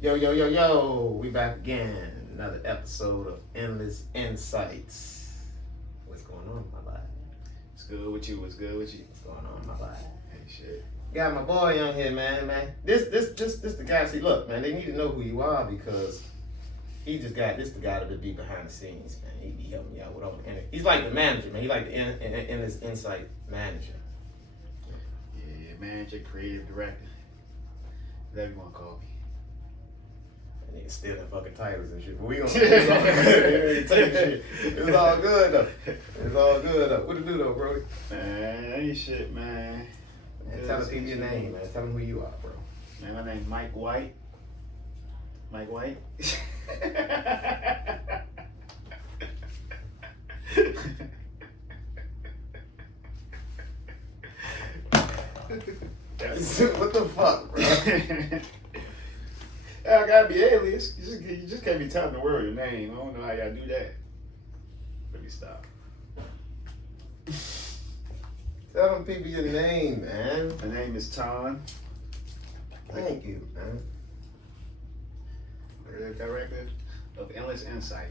Yo, yo, yo, yo, we back again. Another episode of Endless Insights. What's going on, my life? What's good with you? What's good with you? What's going on, my life? Hey, shit. Got my boy on here, man. This the guy. See, look, man, they need to know who you are because this the guy that be behind the scenes, man. He be helping me out with all the energy. He's like the manager, man. He like the Endless Insight manager. Yeah, manager, creative director. Whatever you want to call me. Niggas stealing fucking titles and shit. But we gonna it's all good. Shit. It's all good though. It's all good though. What to do though, bro? Man, ain't shit, man. Man, tell the people your name, man. Tell them who you are, bro. Man, my name's Mike White. Mike White. What the fuck, bro? I gotta be alias. You just can't be telling the world your name. I don't know how y'all do that. Let me stop. Tell them people your name, man. My name is Tuan. Thank you, man. Creative director of Endless Insight.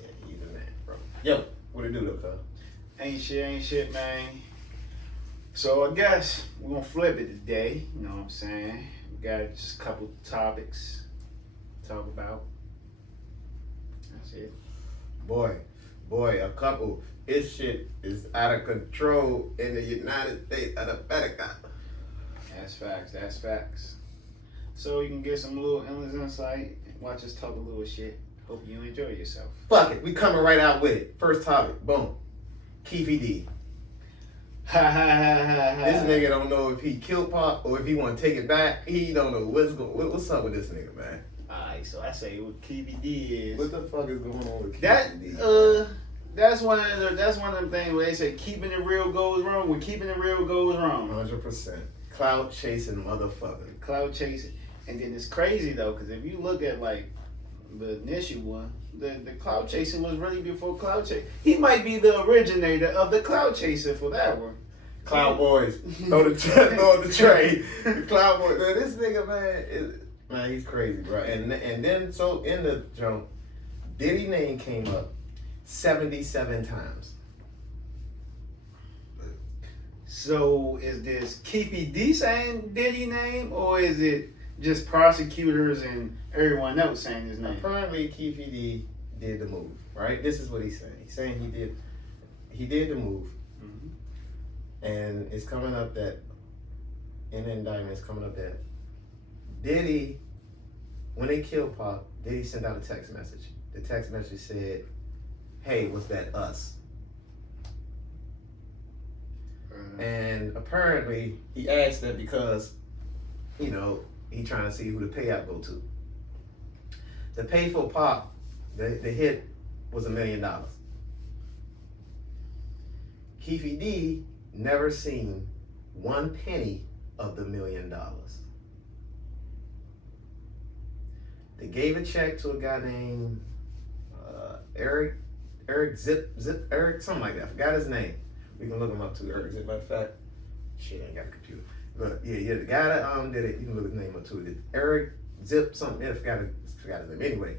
Yeah, you the man, bro. Yo, what it do though, cuz? Ain't shit, man. So I guess we're gonna flip it today. You know what I'm saying? We got just a couple topics to talk about. That's it. Boy, a couple. This shit is out of control in the United States of America. That's facts. So you can get some little endless insight and watch us talk a little shit. Hope you enjoy yourself. Fuck it, we coming right out with it. First topic, boom. Keefy D. Ha ha ha ha. This nigga don't know if he killed Pop or if he want to take it back. He don't know what's up with this nigga, man. Alright, so I say what KVD is. What the fuck is going on with That KVD? that's one of them things where they say keeping it real goes wrong. When keeping it real goes wrong. 100%. Cloud chasing motherfucker. Cloud chasing, and then it's crazy though, because if you look at like the initial one, the cloud chasing was really before cloud chasing. He might be the originator of the cloud chaser for that one. Cloud Boys. throw the tray. The Cloud Boys. Man, this nigga, man, he's crazy, bro. And then, so in the jump, Diddy name came up 77 times. So is this Keefy D saying Diddy name, or is it just prosecutors and everyone else saying his name? Apparently, Keefy D did the move, right? This is what he's saying. He's saying he did the move. And it's coming up that, in the indictment, it's coming up that Diddy, when they killed Pop, Diddy sent out a text message. The text message said, "Hey, was that us?" And apparently, he asked that because, he trying to see who the payout go to. The pay for Pop, the hit was $1 million. Keefy D never seen one penny of the $1 million. They gave a check to a guy named Eric Eric, something like that. I forgot his name. We can look him up too. Eric Zip. Matter of fact, shit, I ain't got a computer. But yeah, the guy that did it, you can look his name up too. Eric Zip something. I forgot his name. Anyway,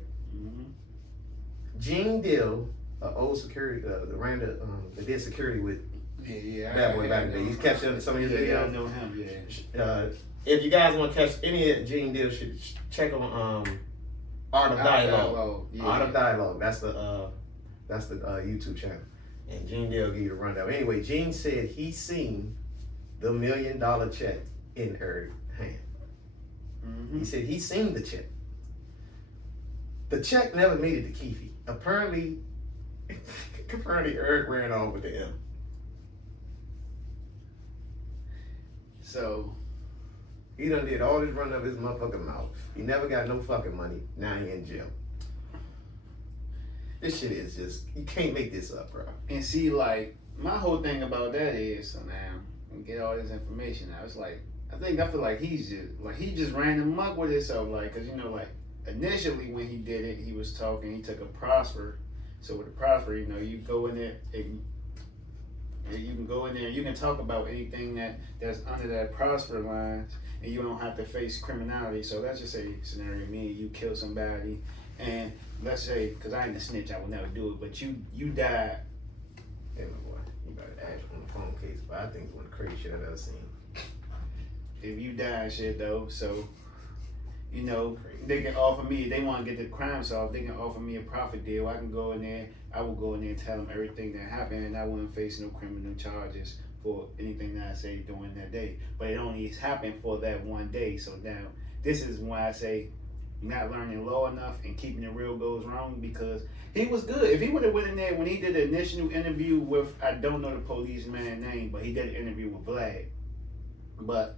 Gene Dill, old security, that did security with Bad Boy back in the day. You catch some of his videos. Yeah, I know him. Yeah. If you guys want to catch any of Gene Dill shit, check on Art of Dialogue. Yeah. Art of Dialogue. That's the YouTube channel. And Gene Dill give you the rundown. Anyway, Gene said he seen the $1 million check in Eric's hand. He said he seen the check. The check never made it to Keefy. Apparently Eric ran off with the M. So he done did all this running up his motherfucking mouth. He never got no fucking money. Now he in jail. This shit is just, you can't make this up, bro. And see, like, my whole thing about that is, so now we get all this information now. It's like, I feel like he just ran amok with himself, like, cause initially when he did it, he was talking, he took a Prosper. So with a Prosper, you go in there and you can go in there and you can talk about anything that's under that Prosper lines. and you don't have to face criminality. So let's just say scenario, me and you kill somebody, and let's say, because I ain't a snitch, I would never do it, but you died. Hey, my boy, you better ask on the phone case, but I think it's one of the craziest shit I've ever seen. If you die and shit though, so you know, they can offer me, they want to get the crime solved, they can offer me a profit deal. I can go in there, I will go in there and tell them everything that happened, and I wouldn't face no criminal charges for anything that I say during that day. But it only happened for that one day. So now, this is why I say not learning law enough and keeping it real goes wrong, because he was good. If he would have went in there when he did the initial interview with, I don't know the policeman's name, but he did an interview with Vlad. But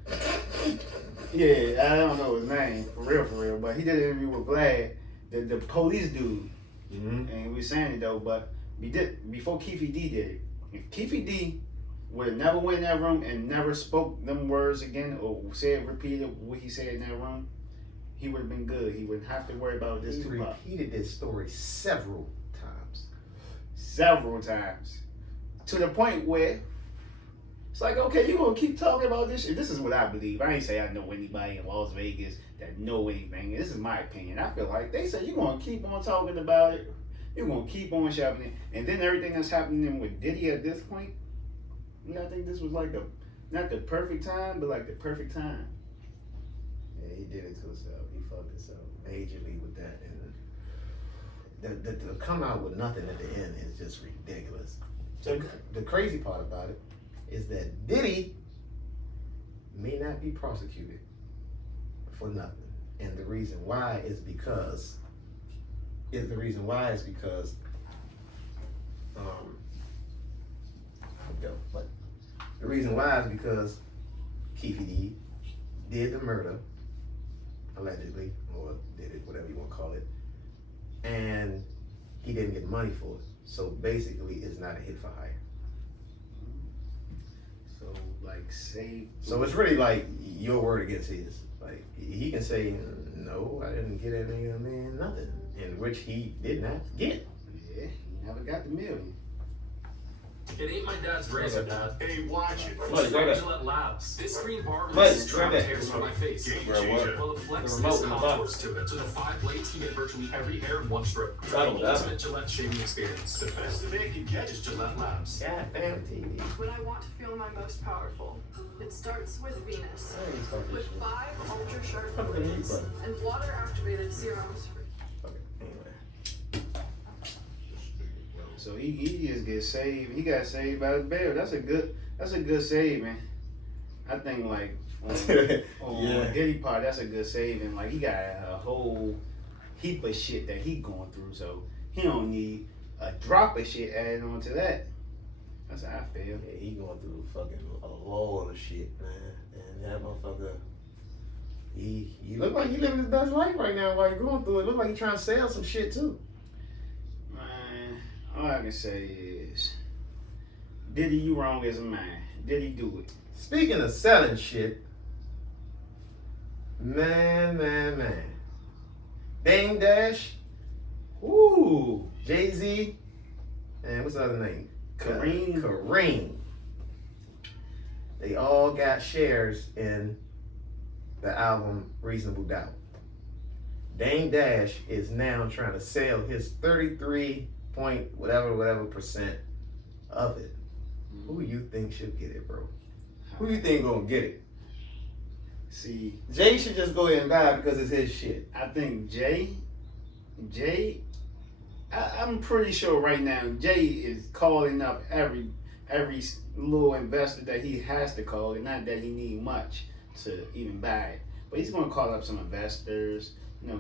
yeah, I don't know his name for real. But he did an interview with Vlad, the police dude, and we were saying it though. But we did before Keefy D did it. If Keefy D would have never went in that room and never spoke them words again or repeated what he said in that room, he would have been good. He wouldn't have to worry about this. He repeated this story several times, to the point where it's like, okay, you gonna keep talking about this shit? This is what I believe. I ain't say I know anybody in Las Vegas that know anything. This is my opinion. I feel like they say you're gonna keep on talking about it. You're gonna keep on shoving it. And then everything that's happening with Diddy at this point, you know, I think this was like not the perfect time, but like the perfect time. Yeah, he did it to himself. He fucked himself majorly with that. And to come out with nothing at the end is just ridiculous. So the crazy part about it is that Diddy may not be prosecuted for nothing. And the reason why is because Keefy D did the murder, allegedly, or did it, whatever you want to call it, and he didn't get money for it. So basically, it's not a hit for hire. So like, say. So it's really like your word against his. Like he can say, no, I didn't get that nigga, man, nothing, in which he did not get. Yeah, he never got the million. It ain't my dad's razor, Dad. Hey, watch it. It's from Gillette Labs. This green bar releases drop tears from my face. Well, it flexes contours to it. So the 5 blades can get virtually every hair in one stroke. The ultimate Gillette shaving experience. The best that they can get is Gillette Labs. Goddamn TV. When I want to feel my most powerful, it starts with Venus. With 5 ultra sharp blades and water activated serums. Okay, anyway. So he just gets saved. He got saved by the bell. That's a good saving. I think like on Diddy part, that's a good saving. Like he got a whole heap of shit that he going through, so he don't need a drop of shit added on to that. That's how I feel. Yeah, he going through fucking a lot of shit, man. And that motherfucker, he look like he living his best life right now while he going through it. Look like he trying to sell some shit too. Man, all I can say is, Diddy, you wrong as a man. Diddy do it. Speaking of selling shit, man. Dame Dash, Ooh, Jay-Z, and what's the other name? Kareem. They all got shares in the album Reasonable Doubt. Dame Dash is now trying to sell his 33 point whatever percent of it. Who you think should get it, bro? Who you think gonna get it? See, Jay should just go ahead and buy it because it's his shit. I think I'm pretty sure right now Jay is calling up every little investor that he has to call, and not that he need much to even buy it, but he's gonna call up some investors,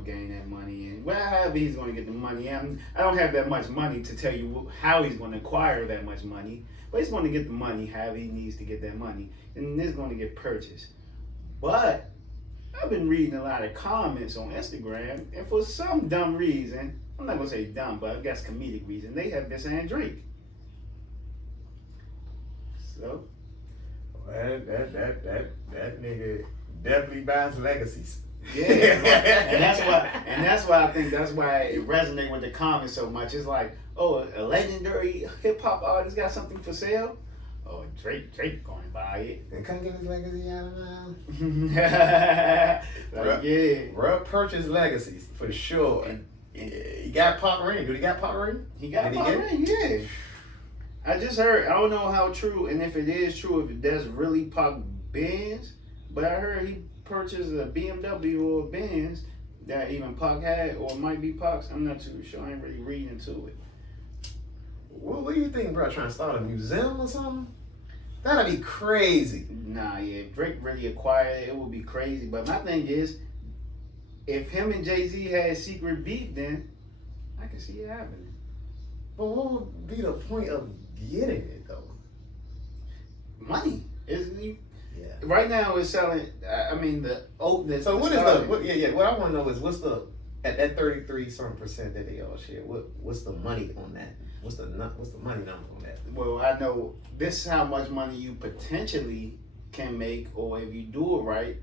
gain that money, and however he's gonna get the money. I don't have that much money to tell you how he's gonna acquire that much money, but he's gonna get the money however he needs to get that money, and it's gonna get purchased. But I've been reading a lot of comments on Instagram, and for some dumb reason, I'm not gonna say dumb, but I guess comedic reason, they have been saying Drake. So That nigga definitely buys legacies. yeah, and that's why I think that's why it resonates with the comments so much. It's like, oh, a legendary hip hop artist got something for sale. Oh, Drake going to buy it. And come get his legacy out of Like, yeah. Rubb purchased legacies for sure. And he got Pop ring. Did he got Pop ring? He got Pop ring, yeah. I just heard, I don't know how true, and if it is true, if that's really Pop Benz, but I heard he purchased a BMW or a Benz that even Pac had, or it might be Pac's. I'm not too sure. I ain't really reading into it. What do you think, bro? Trying to start a museum or something? That'd be crazy. Nah, yeah. If Drake really acquired it, it would be crazy. But my thing is, if him and Jay-Z had secret beef, then I can see it happening. But what would be the point of getting it, though? Money. Isn't he? Yeah. Right now, it's selling. I mean, so what is the? What I want to know is what's the at that 33% that they all share. What's the money on that? What's the money number on that? Well, I know this is how much money you potentially can make, or if you do it right,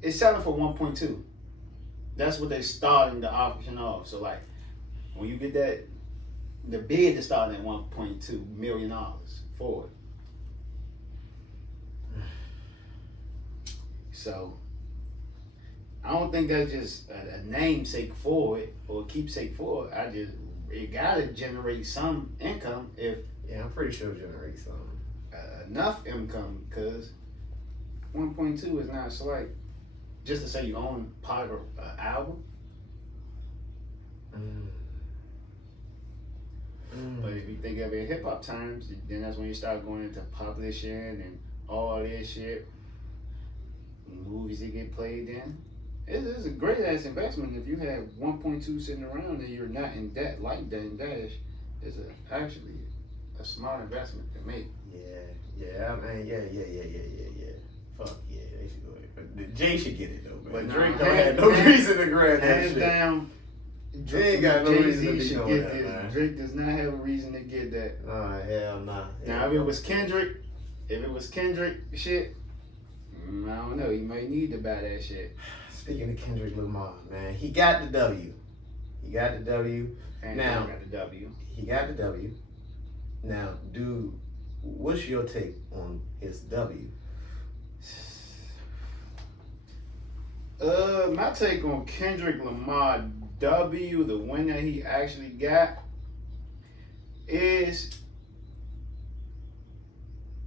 it's selling for 1.2. That's what they starting the auction off. So like, when you get that, the bid is starting at $1.2 million for it. So I don't think that's just a namesake for it or keepsake for it. It gotta generate some income if. Yeah, I'm pretty sure it generates some. Enough income, because 1.2 is not slight. Just to say you own part of an album. But if you think of it in hip hop terms, then that's when you start going into publishing and all this shit. Movies that get played in. It's a great ass investment if you have 1.2 sitting around and you're not in debt like that. Dash is actually a smart investment to make. Yeah, man, yeah. Fuck yeah, they should go ahead. Jay should get it though, man. But Drake don't have no reason to grab that hands shit. down, Jay ain't got no reason to be should doing get that, this. man. Drake does not have a reason to get that. Oh, hell nah. Now, if it was Kendrick shit, I don't know. He might need to buy that shit. Speaking of Kendrick Lamar, man, he got the W. And now, he got the W. He got the W. Now, dude, what's your take on his W? My take on Kendrick Lamar W, the one that he actually got, is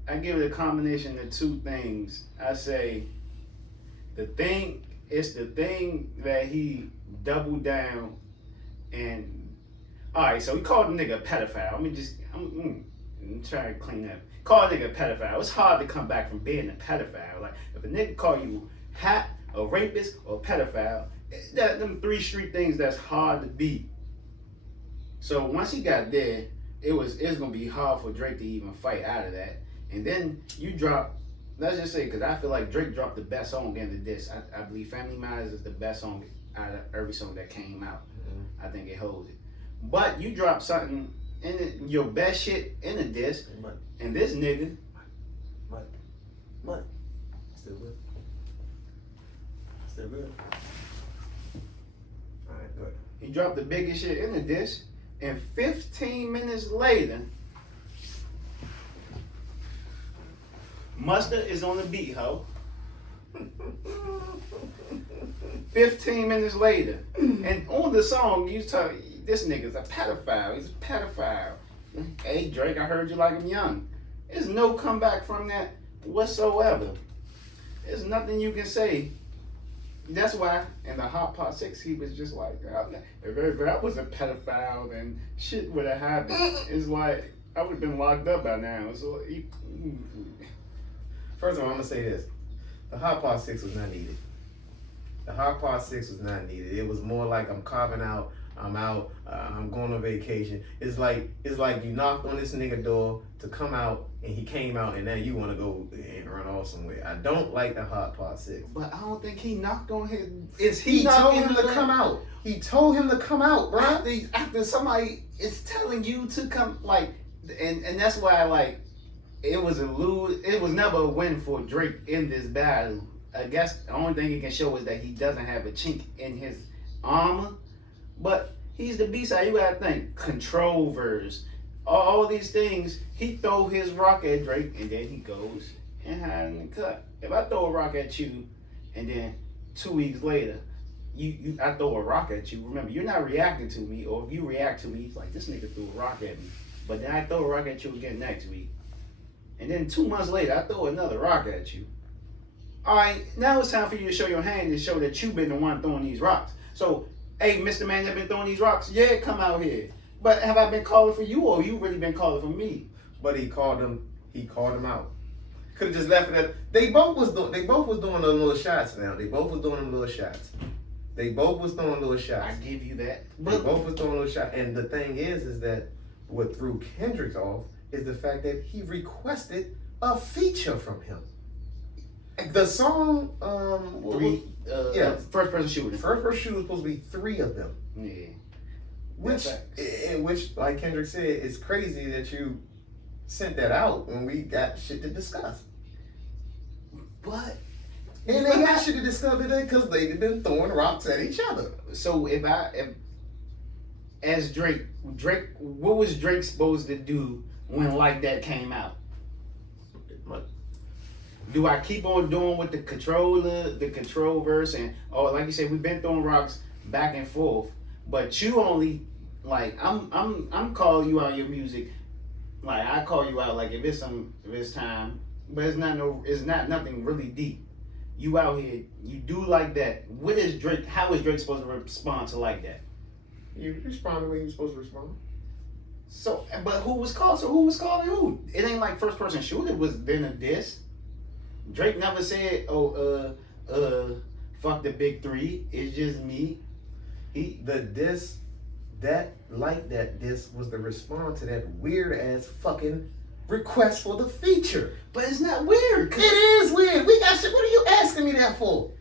I give it a combination of two things. I say it's the thing that he doubled down and alright, so he called the nigga a pedophile. I'm trying to clean up. Call a nigga a pedophile. It's hard to come back from being a pedophile. Like if a nigga call you a rapist or a pedophile, them 3 street things that's hard to beat. So once he got there, it's gonna be hard for Drake to even fight out of that. And then you drop, let's just say, because I feel like Drake dropped the best song in the disc. I believe Family Matters is the best song out of every song that came out. I think it holds it. But you drop something in it, your best shit in the disc, and this nigga. What? Still good. Alright, good. He dropped the biggest shit in the disc, and 15 minutes later, Mustard is on the beat, ho. 15 minutes later, and on the song, you talk. This nigga's a pedophile. He's a pedophile. Hey Drake, I heard you like him young. There's no comeback from that whatsoever. There's nothing you can say. That's why in the Hot Pot 6 he was just like, if I was a pedophile, then shit would have happened. It's like I would have been locked up by now. So first of all, I'm gonna say this: the Hot Pot 6 was not needed. The Hot Pot 6 was not needed. It was more like I'm carving out. I'm out. I'm going on vacation. It's like you knocked on this nigga door to come out, and he came out, and now you want to go and run off somewhere. I don't like the Hot Pot 6. But I don't think he knocked on his. He told him to come out. He told him to come out, bro. After somebody is telling you to come, like, and that's why like it was a lose. It was never a win for Drake in this battle. I guess the only thing he can show is that he doesn't have a chink in his armor. But he's the B-side. You gotta think control verse, all these things, he throw his rock at Drake, and then he goes and hide in the cut. If I throw a rock at you, and then 2 weeks later, I throw a rock at you. Remember, you're not reacting to me, or if you react to me, it's like this nigga threw a rock at me. But then I throw a rock at you again next week, and then 2 months later, I throw another rock at you. All right, now it's time for you to show your hand and show that you've been the one throwing these rocks. So, hey, Mr. Man that been throwing these rocks, yeah, come out here. But have I been calling for you, or you really been calling for me? But he called him out. Could have just left it at. They both was doing the little shots now. They both was doing them little shots. They both was throwing little shots. I give you that. They both was throwing little shots. And the thing is that what threw Kendrick off is the fact that he requested a feature from him. The song, first person shooter. First person shooter was supposed to be 3 of them. Yeah. Which, like Kendrick said, it's crazy that you sent that out when we got shit to discuss. But and they got shit to discuss today because they've been throwing rocks at each other. So as Drake, what was Drake supposed to do when Like That came out? What? Do I keep on doing with the control verse, and like you said, we've been throwing rocks back and forth, but you only like I'm calling you out your music, like I call you out like if it's time, but it's not nothing really deep. You out here, you do Like That. What is Drake? How is Drake supposed to respond to Like That? You respond the way you're supposed to respond. So, but who was calling who? It ain't like first person shooter was then a diss. Drake never said, fuck the big 3. It's just me. The diss, that Like That diss was the response to that weird ass fucking request for the feature. But it's not weird. It is weird. We got shit. What are you asking me that for?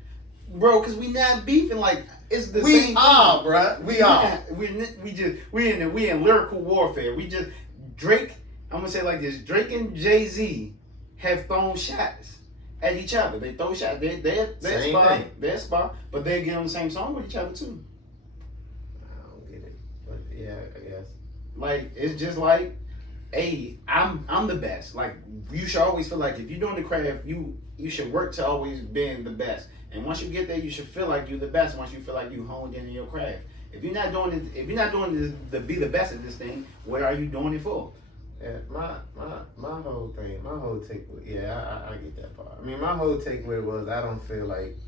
Bro, because we not beefing like it's the we same are, thing. Bruh. We are. We in lyrical warfare. Drake, I'm gonna say it like this, Drake and Jay-Z have thrown shots at each other. They throw shots. Their spot, but they get on the same song with each other too. I don't get it. But yeah, I guess. Like, it's just like, hey, I'm the best. Like, you should always feel like if you're doing the craft, you should work to always being the best. And once you get there, you should feel like you're the best. Once you feel like you honed in your craft. If you're not doing it, to be the best at this thing, what are you doing it for? Yeah, my whole thing, my whole takeaway. Yeah, I get that part. I mean, my whole takeaway was I don't feel like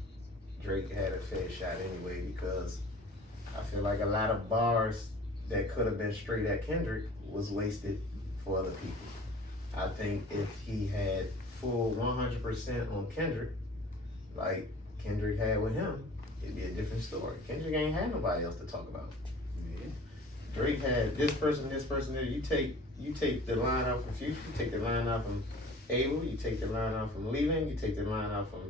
Drake had a fair shot anyway because I feel like a lot of bars that could have been straight at Kendrick was wasted for other people. I think if he had full 100% on Kendrick, like Kendrick had with him, it'd be a different story. Kendrick ain't had nobody else to talk about. Yeah. Drake had this person there. You take the line out from Future, you take the line out from Abel, you take the line out from Leaving, you take the line out from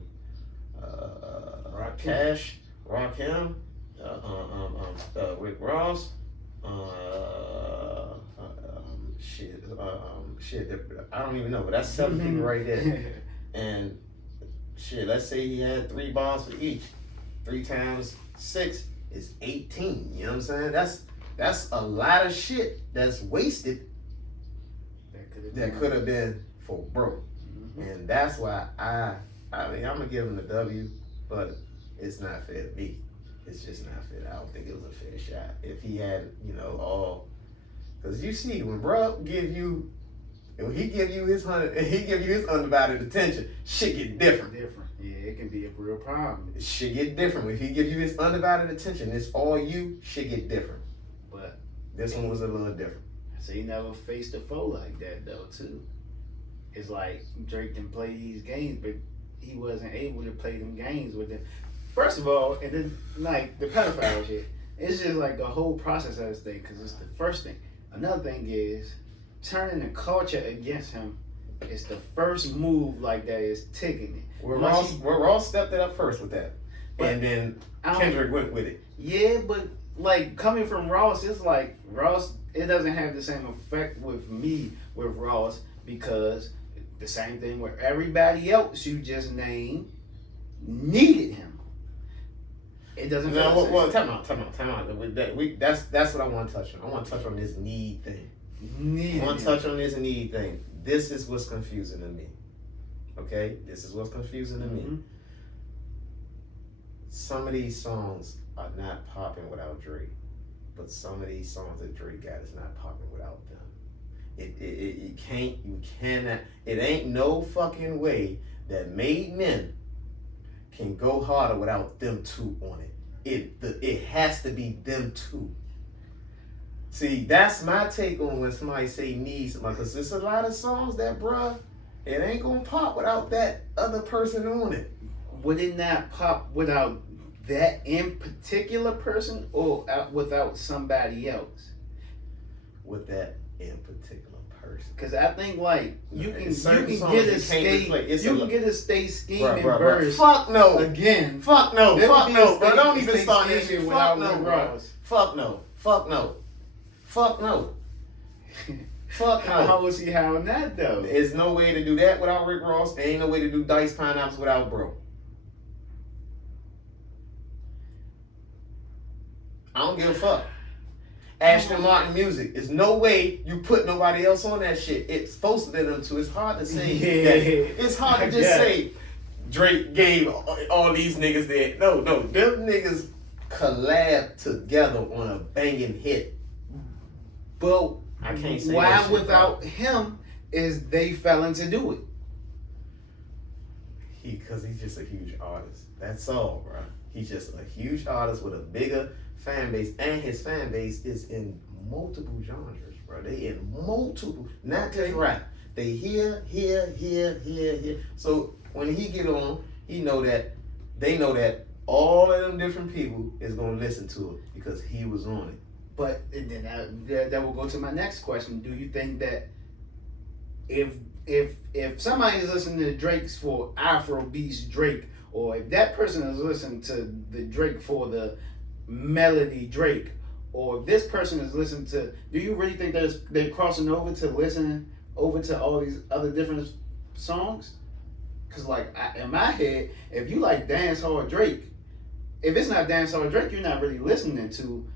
Cash, Rakim, Rick Ross, I don't even know, but that's 7 people right there. And shit, let's say he had 3 bombs for each. 3 times 6 is 18. You know what I'm saying? That's a lot of shit that's wasted that could have been for bro. Mm-hmm. And that's why I mean, I'm gonna give him the W, but it's not fair to me. It's just not fair. I don't think it was a fair shot. If he had, all, because you see when bro he give you his undivided attention, shit get different. Yeah, it can be a real problem. Shit get different. If he give you his undivided attention, it's all you, shit get different. But this one was a little different. So he never faced a foe like that though too. It's like Drake can play these games, but he wasn't able to play them games with them. First of all, and then like the pedophile shit, it's just like the whole process of this thing because it's the first thing. Another thing is turning the culture against him. It's the first move like that is ticking it. Ross stepped it up first with that, and then Kendrick went with it. Yeah, but like coming from Ross, it's like Ross. It doesn't have the same effect with me with Ross because the same thing where everybody else you just named needed him. It doesn't. No, well, time out. That's what I want to touch on. I want to touch on this need thing. I want to touch on this need thing. This is what's confusing to me. Okay? This is what's confusing to me. Some of these songs are not popping without Drake. But some of these songs that Drake got is not popping without them. You cannot, it ain't no fucking way that Made Men can go harder without them two on it. It has to be them two. See, that's my take on when somebody say need somebody, because there's a lot of songs that, bruh, it ain't gonna pop without that other person on it. Would it not pop without that in particular person, or without somebody else? With that in particular person. Because I think like you can get a stay scheming bruh. verse. Fuck no. Again. Fuck no. Fuck no, bro. Don't even stay start this scheming shit. without Fuck no, Rick bro. Ross. Fuck no. Fuck no. Fuck no. Fuck no. How was he having that though? There's no way to do that without Rick Ross. There ain't no way to do Diced Pineapples without Bro. I don't give a fuck. Ashton Martin music. There's no way you put nobody else on that shit. It's supposed to be them two. It's hard to say. It's hard to just say Drake gave all these niggas that. No. Them niggas collab together on a banging hit. But I can't say why that shit, without him is they failing to do it? Because he's just a huge artist. That's all, bro. He's just a huge artist with a bigger fan base, and his fan base is in multiple genres, bro. They in multiple, not just rap. They here. So when he get on, they know that all of them different people is gonna listen to it because he was on it. But then that will go to my next question. Do you think that if somebody is listening to Drake's for Afrobeats Drake, or if that person is listening to the Drake for the melody Drake, or if this person is listening to, do you really think they're crossing over to listening over to all these other different songs? Because like in my head, if you like dancehall Drake, if it's not dancehall Drake, you're not really listening to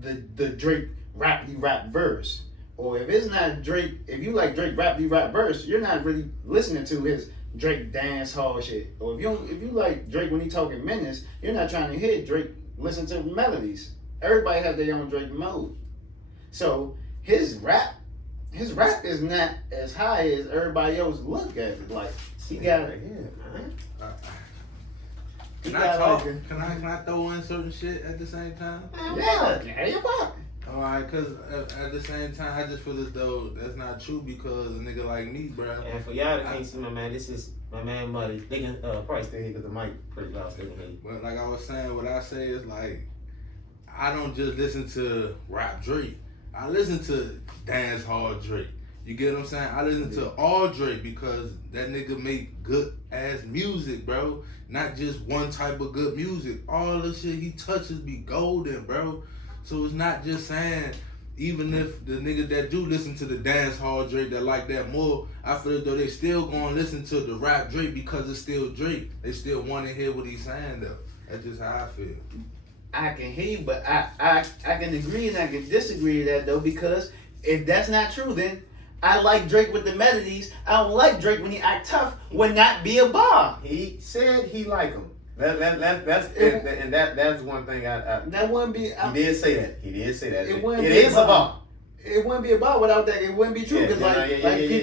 the Drake rapidy rap verse. Or if it's not Drake, if you like Drake rapidy rap verse, you're not really listening to his Drake dance hall shit. Or if you like Drake when he talking minutes, you're not trying to hear Drake listen to melodies. Everybody has their own Drake mode. So his rap is not as high as everybody else look at it. Like he got it. Can I throw in certain shit at the same time? Yeah, you pop. Alright, cause at the same time, I just feel as though that's not true because a nigga like me, bro. And for y'all that can't see my man, this is my man Muddy. They can probably still hear because the mic pretty loud, so they can hear you. But like I was saying, what I say is like, I don't just listen to rap Drake. I listen to dance hall Drake. You get what I'm saying? I listen to all Drake because that nigga make good ass music, bro. Not just one type of good music. All the shit he touches be golden, bro. So it's not just saying, even if the nigga that do listen to the dance hall Drake that like that more, I feel as though they still gonna listen to the rap Drake because it's still Drake. They still want to hear what he's saying though. That's just how I feel. I can hear you, but I can agree and I can disagree with that though, because if that's not true, then I like Drake with the melodies. I don't like Drake when he act tough. Would not be a bar. He said he like him. That's one thing that wouldn't be. He did say that. It is a bar. It wouldn't be a bar without that. It wouldn't be true because I agree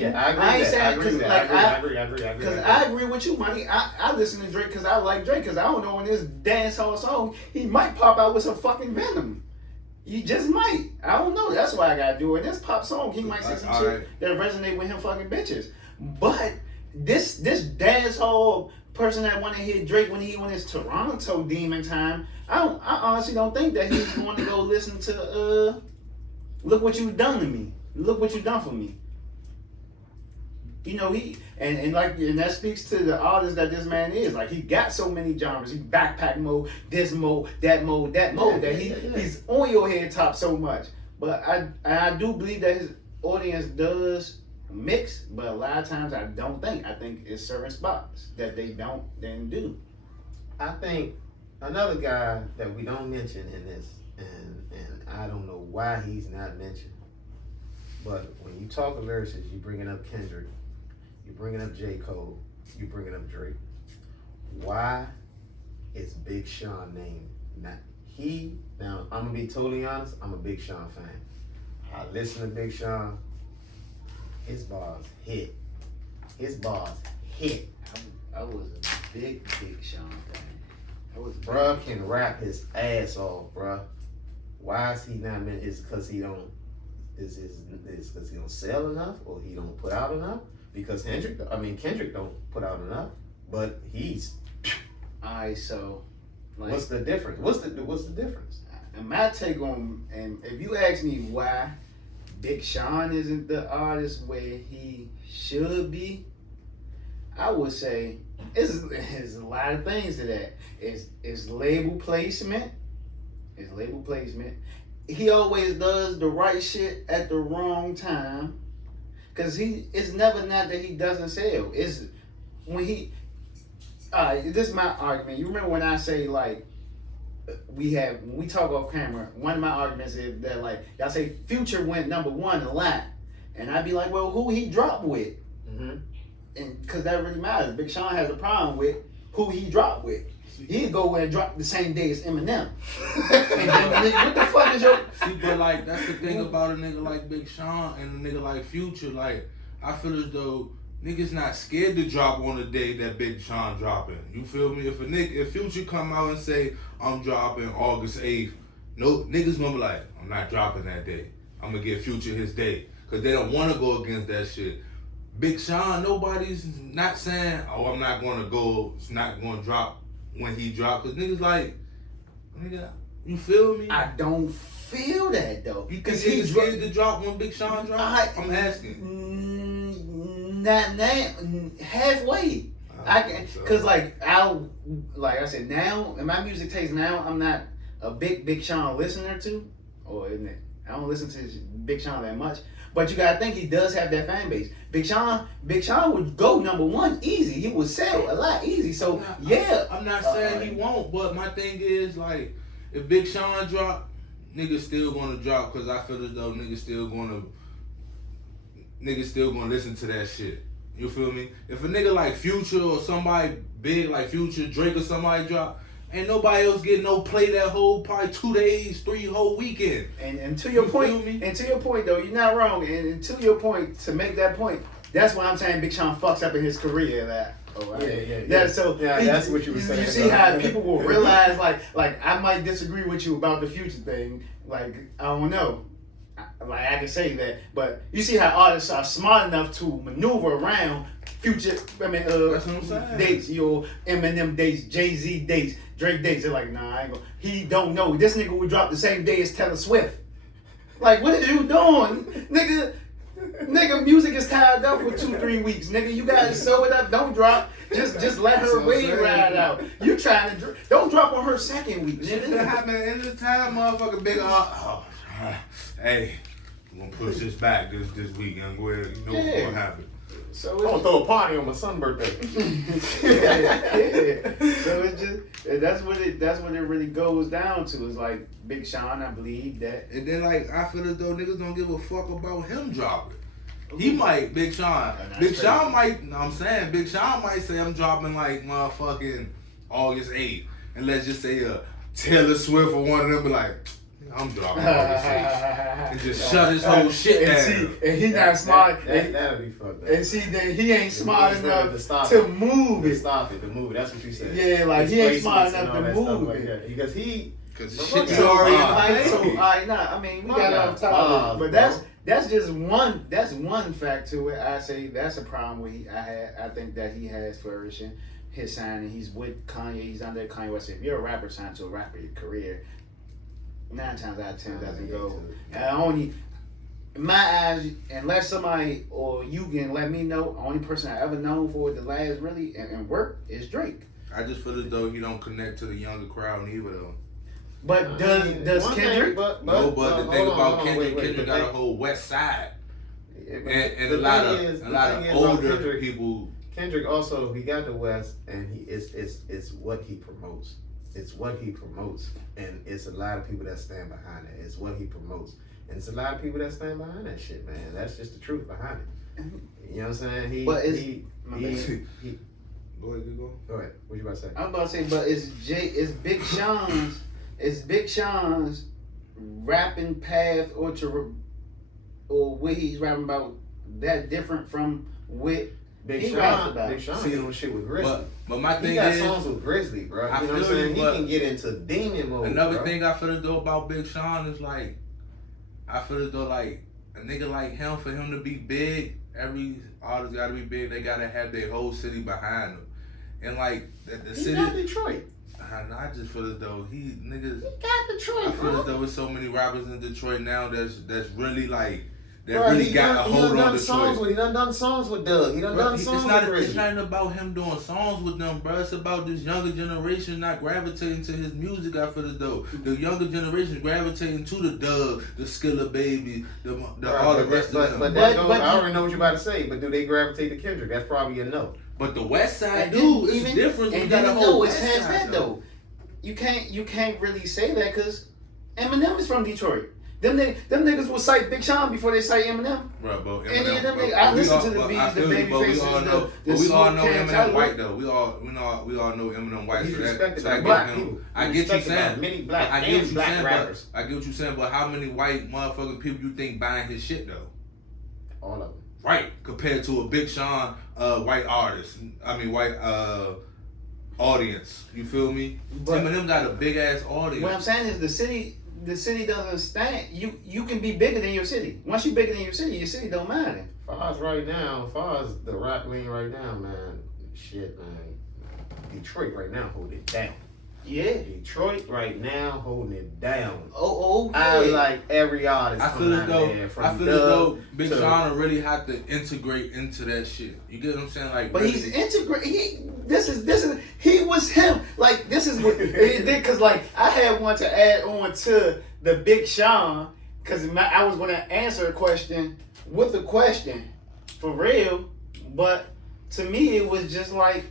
because I agree with you, Money. I listen to Drake because I like Drake because I don't know in this dancehall song he might pop out with some fucking venom. You just might. I don't know. That's why I gotta do it. In this pop song, he might say some shit that resonate with him fucking bitches. But this dancehall person that want to hear Drake when he on his Toronto demon time, I honestly don't think that he's going to go listen to Look What You Done to Me. Look What You Done for Me. You know, he and that speaks to the artist that this man is. Like he got so many genres. He backpack mode, this mode, that mode, that he's on your head top so much. But I do believe that his audience does mix, but a lot of times I don't think. I think it's certain spots that they don't then do. I think another guy that we don't mention in this, and I don't know why he's not mentioned, But when you talk of lyricists, you bringing up Kendrick, you bringing up J. Cole, you bringing up Drake. Why is Big Sean named? Now I'm gonna be totally honest, I'm a Big Sean fan. I listen to Big Sean. His bars hit. I was a big Sean fan. Bruh can rap his ass off, bruh. Why is he not meant? Is because he don't. Is because he don't sell enough, or he don't put out enough? Because Kendrick don't put out enough, but he's. Alright, so like, what's the difference? What's the difference? And my take on, and if you ask me why Big Sean isn't the artist where he should be, I would say it's a lot of things to that. It's label placement. It's label placement. He always does the right shit at the wrong time. Cause it's never not that he doesn't sell. It's when he. This is my argument. You remember when I say like when we talk off camera, one of my arguments is that like y'all say Future went #1 a lot, and I'd be like, well, who he dropped with? Mm-hmm. And because that really matters. Big Sean has a problem with who he dropped with. He'd go and drop the same day as Eminem. And then, what the fuck is your... See, but like, that's the thing about a nigga like Big Sean and a nigga like Future. Like, I feel as though niggas not scared to drop on the day that Big Sean dropping. You feel me? If Future come out and say, I'm dropping August 8th, no, niggas gonna be like, I'm not dropping that day. I'm gonna give Future his day. Because they don't want to go against that shit. Big Sean, nobody's not saying, oh, I'm not going to go, it's not going to drop when he drop. Because niggas like, nigga, you feel me? I don't feel that, though. Because he's scared to drop when Big Sean drop? I'm asking. Not halfway. Because like I said, now, in my music taste now, I'm not a big Sean listener to, or isn't it? I don't listen to Big Sean that much. But you gotta think he does have that fan base. Big Sean would go #1 easy. He would sell a lot easy. So yeah. I'm not saying he won't, but my thing is like, if Big Sean drop, niggas still gonna drop because I feel as though niggas still gonna listen to that shit. You feel me? If a nigga like Future or somebody big like Future, Drake or somebody drop, ain't nobody else getting no play that whole probably 2 days, 3 whole weekend. And to your point, though, you're not wrong. And to your point, to make that point, that's why I'm saying Big Sean fucks up in his career. That's what you were saying. You see how people will realize like I might disagree with you about the Future thing. Like I don't know. Like I can say that, but you see how artists are smart enough to maneuver around Future. That's what I'm saying. Dates, your Eminem dates, Jay-Z dates, Drake dates. They're like, nah, I ain't gonna. He don't know. This nigga would drop the same day as Taylor Swift. Like, what are you doing, nigga? Music is tied up for 2-3 weeks, nigga. You gotta sew it up. Don't drop. Just let her wave ride out. You trying to don't drop on her second week, nigga. Shit happen at the end of the time, motherfucker. Big hey. I'm gonna push this back this weekend. Go ahead, you know what's gonna happen. So I'm gonna throw a party on my son's birthday. So it's just that's what it really goes down to. Is like Big Sean, I believe that. And then like I feel as though niggas don't give a fuck about him dropping. He might, Big Sean. Big Sean might. I'm saying Big Sean might say I'm dropping like motherfucking August 8th, and let's just say Taylor Swift or one of them be like, I'm dropping August 8th, and just shut his whole shit down. And he not smart. That'll be fucked up. And see that he ain't smart enough to move it. Stop it. To move it. That's what you said. Yeah, like he ain't smart enough to move it. Because shit is already in I mean, we got off topic, but that's just one. That's one fact to it. I say that's a problem I think that he has flourishing his signing. He's with Kanye. He's under Kanye West. If you're a rapper signed to a rapper, your career 9 times out of 10 doesn't go. And only in my eyes, unless somebody or you can let me know, only person I ever known for it to last really and work is Drake. I just feel as though he don't connect to the younger crowd neither though. But does Kendrick? But the thing about Kendrick got a whole West Side, and a lot of older people. Kendrick also he got the West, and it's what he promotes. It's what he promotes, and it's a lot of people that stand behind it. It's what he promotes, and it's a lot of people that stand behind that shit, man. That's just the truth behind it. You know what I'm saying? He Go ahead, you go. Go ahead. What you about to say? I'm about to say, but is Big Sean's rapping path or what he's rapping about that different from what Big he raps Sean about? doing shit with Grizzly. But my thing he got is, songs with Grizzly, bro. I You know what I'm feel you, saying? He but can get into demon mode. another bro. thing I feel as though about Big Sean is like, I feel as though like a nigga like him, for him to be big, every artist gotta be big. They gotta have their whole city behind them, and like the He city. got Detroit. I just feel as though He niggas. got Detroit, I feel bro. as though there's so many rappers in Detroit now that's really like that Bro, really he got a hold on Detroit. He done songs with Doug. He done songs It's with it's Grizzly. not about him doing songs with them, bro. It's about this younger generation not gravitating to his music. I feel as though the younger generation gravitating to the Doug, the Skilla Baby, all the rest of them. But I already know what you're about to say. But do they gravitate to Kendrick? That's probably a no. But the West Side, And dude, then it's different. And You then got a no, whole it's West past Side, that though. You can't really say that because Eminem is from Detroit. Them niggas will cite Big Sean before they cite Eminem. Bro, And then them niggas, I listen to the beats, the baby faces, we all know Eminem white though. We all know Eminem white. He's So respected so by I black get people. him. I He's get you respected by saying. many black I get what and you black saying, rappers. but I get what you saying. But how many white motherfucking people you think buying his shit though? All of them. Right, compared to a Big Sean white artist. I mean white audience. You feel me? But Eminem got a big ass audience. what I'm saying is the city doesn't stand. You can be bigger than your city. Once you're bigger than your city don't mind it. Far as the rap lane right now, man. Shit, man. Detroit right now holding it down. Yeah. Detroit right now holding it down. Oh, yeah. I like every artist I coming feel out as though there from I feel Doug as though Big to- Sean will really have to integrate into that shit. You get what I'm saying? Like, But really, he's integrated. This is he was him. Like this is what it did because like I had one to add on to the Big Sean because I was gonna answer a question with a question for real, but to me it was just like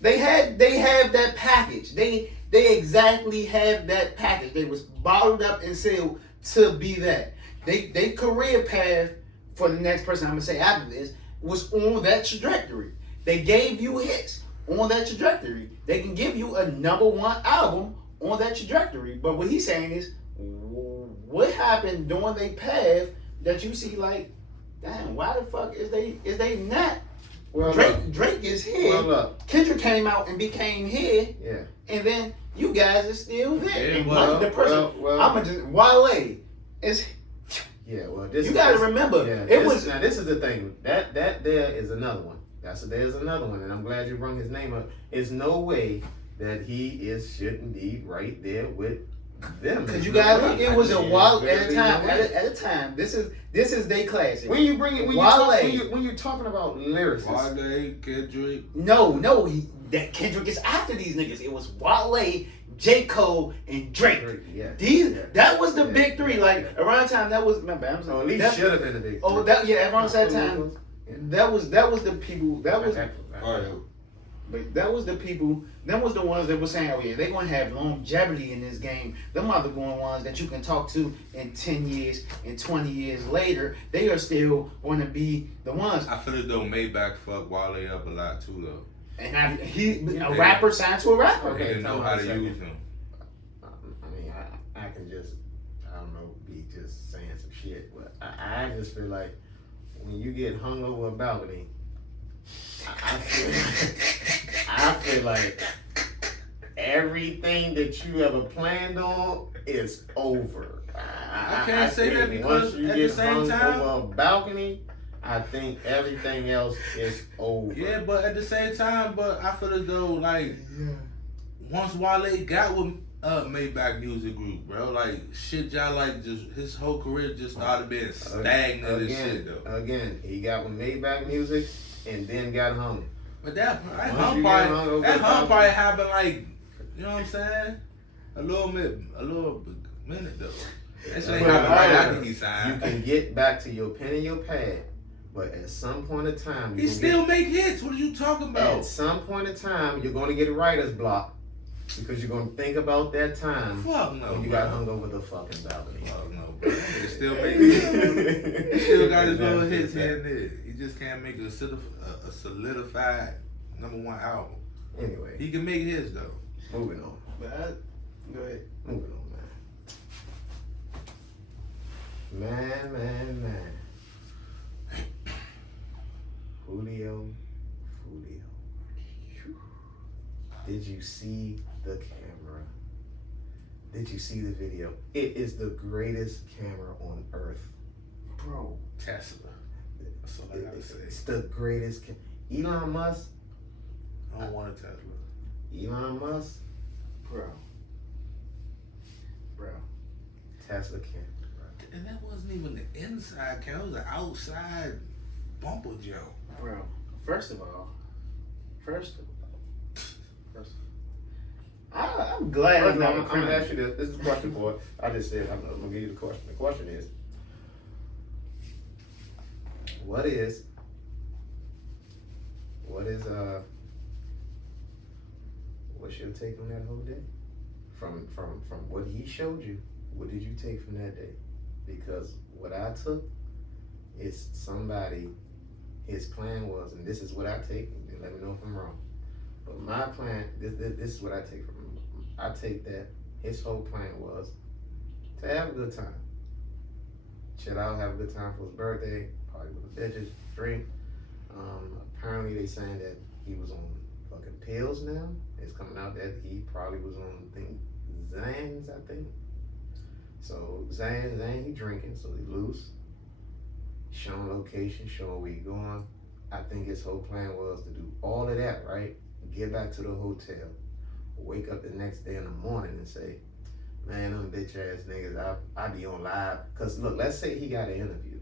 they have that package. They exactly have that package. They was bottled up and sealed to be that. They career path for the next person I'm gonna say after this was on that trajectory. They gave you hits on that trajectory. They can give you a #1 album on that trajectory. But what he's saying is, what happened during their path that you see like, damn, why the fuck is they not? Well, Drake is here. Well, look. Kendrick came out and became here. Yeah. And then you guys are still there. Yeah, And well, the person, well. I'ma just Wale is. Yeah, well, this You is, gotta this- remember, yeah, it this, was- now. This is the thing. That there is another one. There's another one, and I'm glad you brought his name up. It's no way that shouldn't be right there with them. Cause There's you no guys way. look, it was a There's while very at a time. no way. At a time, this is they classic. When you bring it, Wale. when you're talking about lyricists, Wale, Kendrick. No, that Kendrick is after these niggas. It was Wale, J. Cole, and Drake. yeah. That was the Yeah, big three. Like yeah. around the time that was my bad. Or at least should have been a big. Oh, three. that yeah. Around that time, Yeah. that was the people. That was. But that was the people, them was the ones that were saying, oh yeah, they're going to have longevity in this game. Them are the ones that you can talk to in 10 years and 20 years later. They are still going to be the ones. I feel as though Maybach fucked Wale up a lot too though. And a rapper signed to a rapper. Okay, They didn't know tell me how a to second. use him. I mean, I can just, I don't know, be just saying some shit, but I just feel like when you get hung over a balcony, I feel like everything that you ever planned on is over. I can't say think that because once you at the get same hung time- over a balcony, I think everything else is over. Yeah, but at the same time, I feel as though like once Wale got with Maybach Music Group, bro, like shit, y'all like just his whole career just started being stagnant and shit though. Again, he got with Maybach Music and then got hung. But that Once hum you get hung over the balcony- probably happened like, you know what I'm saying? A little minute though. That shit ain't But happened right however, after he signed. You can get back to your pen and your pad, but at some point in time, He still make hits. What are you talking about? At some point in time, you're going to get a writer's block, Because you're gonna think about that time Fuck no, when you got hung over the fucking balcony. Fuck no, bro. He still make it. He still got his little hits here and there. He just can't make a solidified #1 album. Anyway, he can make his though. Moving on. But go ahead. Moving on, man. Julio. Did you see the camera? Did you see the video? It is the greatest camera on earth. Bro. Tesla. That's all I gotta say. It's the greatest. Elon Musk. I don't want a Tesla. Elon Musk. Bro. Tesla camera. And that wasn't even the inside camera. It was the outside bumper joke. Bro. First of all, I'm glad I'm gonna ask you this. This is a question for it. I just said I'm gonna give you the question. The question is, what's your take on that whole day? From what he showed you, what did you take from that day? Because what I took is his plan was, and this is what I take, and let me know if I'm wrong. But my plan, this is what I take from him. I take that his whole plan was to have a good time. Chill out, have a good time for his birthday, party with the bitches, drink. Apparently they saying that he was on fucking pills now. It's coming out that he probably was on, Xans, I think. So Xan, he drinking, so he loose. Showing location, showing where he going. I think his whole plan was to do all of that, right? Get back to the hotel. Wake up the next day in the morning and say, man, them bitch ass niggas, I be on live. Cause look, let's say he got an interview,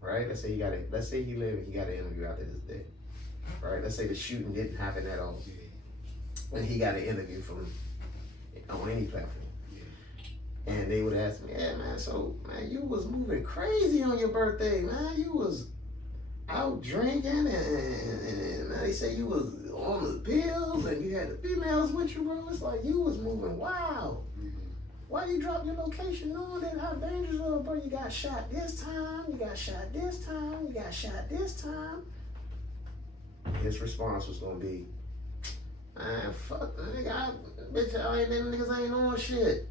right? Let's say he got an interview after this day, right? Let's say the shooting didn't happen at all. And he got an interview from on any platform. And they would ask me, yeah, man, so, man, you was moving crazy on your birthday, man. You was out drinking and man, they say you was on the pills and you had the females with you, bro. It's like you was moving wild. Why you drop your location knowing that how dangerous it was, bro? You got shot this time, you got shot this time, you got shot this time. His response was gonna be, man, fuck, nigga, bitch, them niggas ain't on shit.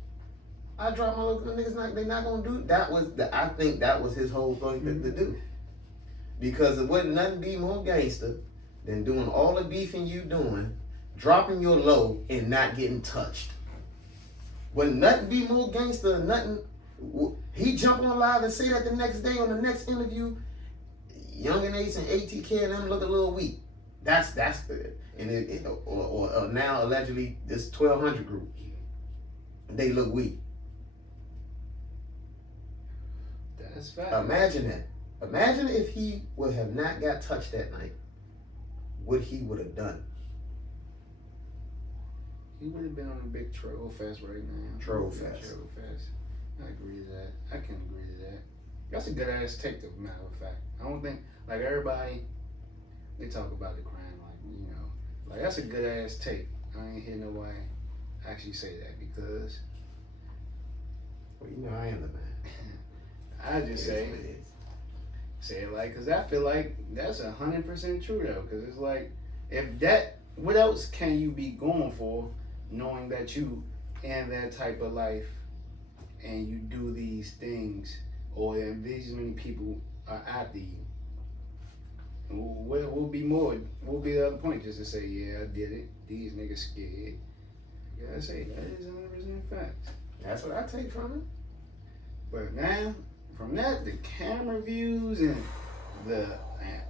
I drop my local niggas, they not gonna do that. I think that was his whole thing to do. Because it wasn't nothing be more gangster than doing all the beefing you doing, dropping your low and not getting touched. When nothing be more gangster than nothing, he jump on live and say that the next day on the next interview, Young and Ace and ATK and them look a little weak. That's the, and or now allegedly this 1200 group, they look weak. That's fact. Imagine that. Imagine if he would have not got touched that night, what he would have done. He would have been on a big troll fest right now. Troll fest. I agree to that. I can agree to that. That's a good ass take, though, matter of fact. I don't think, like, everybody, they talk about the crime, like, you know, like, that's a good ass take. I ain't hear nobody actually say that because. Well, you know, I am the man. I just say it like, because I feel like that's 100% true, though, because it's like, if that, what else can you be going for knowing that you in that type of life and you do these things or these many people are after you? What will be the other point? Just to say, yeah, I did it. These niggas scared. Yeah, I say that is 100% fact. That's what I take from it. But now, from that, the camera views and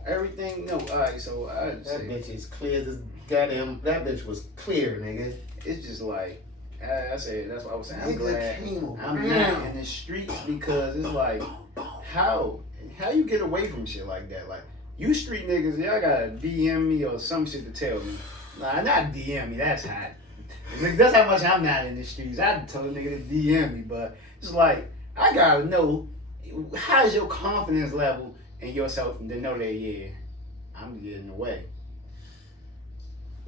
everything. No, alright. So that bitch is clear as goddamn. That bitch was clear, nigga. It's just like I say. That's what I was saying. I'm glad I'm not not in the streets because it's like how you get away from shit like that. Like you street niggas, y'all gotta DM me or some shit to tell me. Nah, not DM me. That's hot. That's how much I'm not in the streets. I told a nigga to DM me, but it's like I gotta know how's your confidence level in yourself to know that I'm getting away.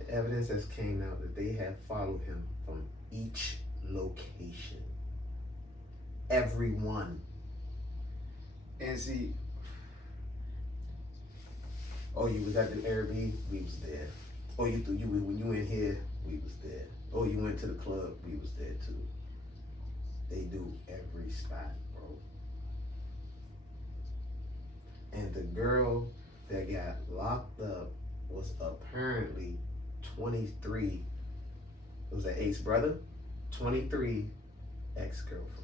The evidence has came out that they have followed him from each location. Everyone. And see, oh, you was at the Airbnb, we was there. Oh, when you in here, we was there. Oh, you went to the club, we was there too. They do every spot, bro. And the girl that got locked up was apparently 23. It was an Ace brother, 23 ex-girlfriend.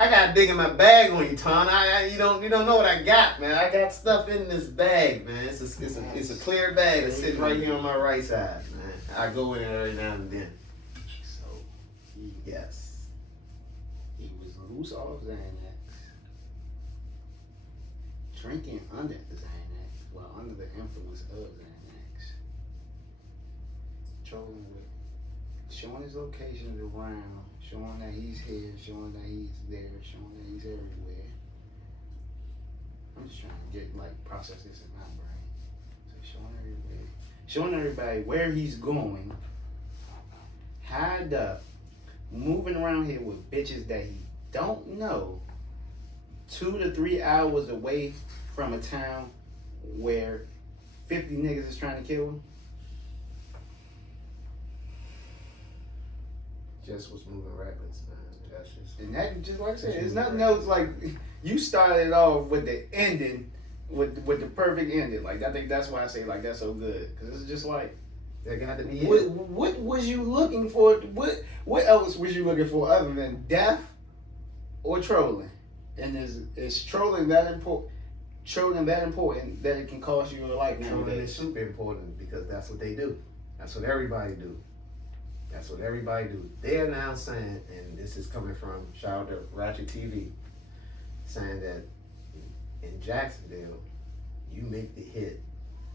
I gotta dig in my bag on you, Tuan. You don't know what I got, man. I got stuff in this bag, man. It's a clear bag that's sitting right here on my right side, man. I go in it every now and then. so Yes. he was loose off Xanax, drinking under the Xanax, well, under the influence of Xanax, trolling with, showing his locations around, showing that he's here, showing that he's there, showing that he's everywhere. I'm just trying to get process this in my brain. So showing everybody where he's going, hide up, moving around here with bitches that he don't know, 2 to 3 hours away from a town where 50 niggas is trying to kill him. Just was moving reckless, man. That's just. And that, just like I said, it's nothing else. Like, you started off with the ending, with the perfect ending. Like, I think that's why I say that's so good, because it's just like, That got to be what was you looking for? What else was you looking for other than death or trolling? And is trolling that important? Trolling that important that it can cost you your life Trolling nowadays? is super important because that's what they do. That's what everybody do. That's what everybody do. They are now saying, and this is coming from, shout out to Ratchet TV, saying that in Jacksonville, you make the hit,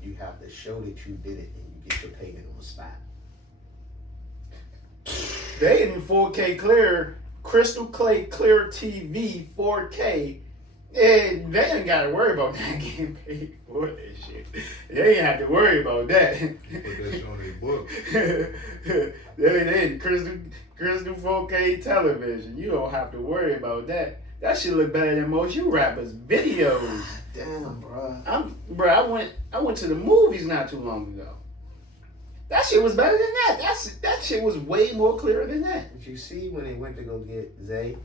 you have to show that you did it, and you get your payment on the spot. They in 4K clear, crystal clear TV, 4K. And they ain't got to worry about that getting paid for that shit. They ain't have to worry about that. Put that shit on their book. They in crystal 4K television. You don't have to worry about that. That shit look better than most you rappers' videos. Damn, bro. I went to the movies not too long ago. That shit was better than that. That shit was way more clearer than that. Did you see when they went to go get Zay?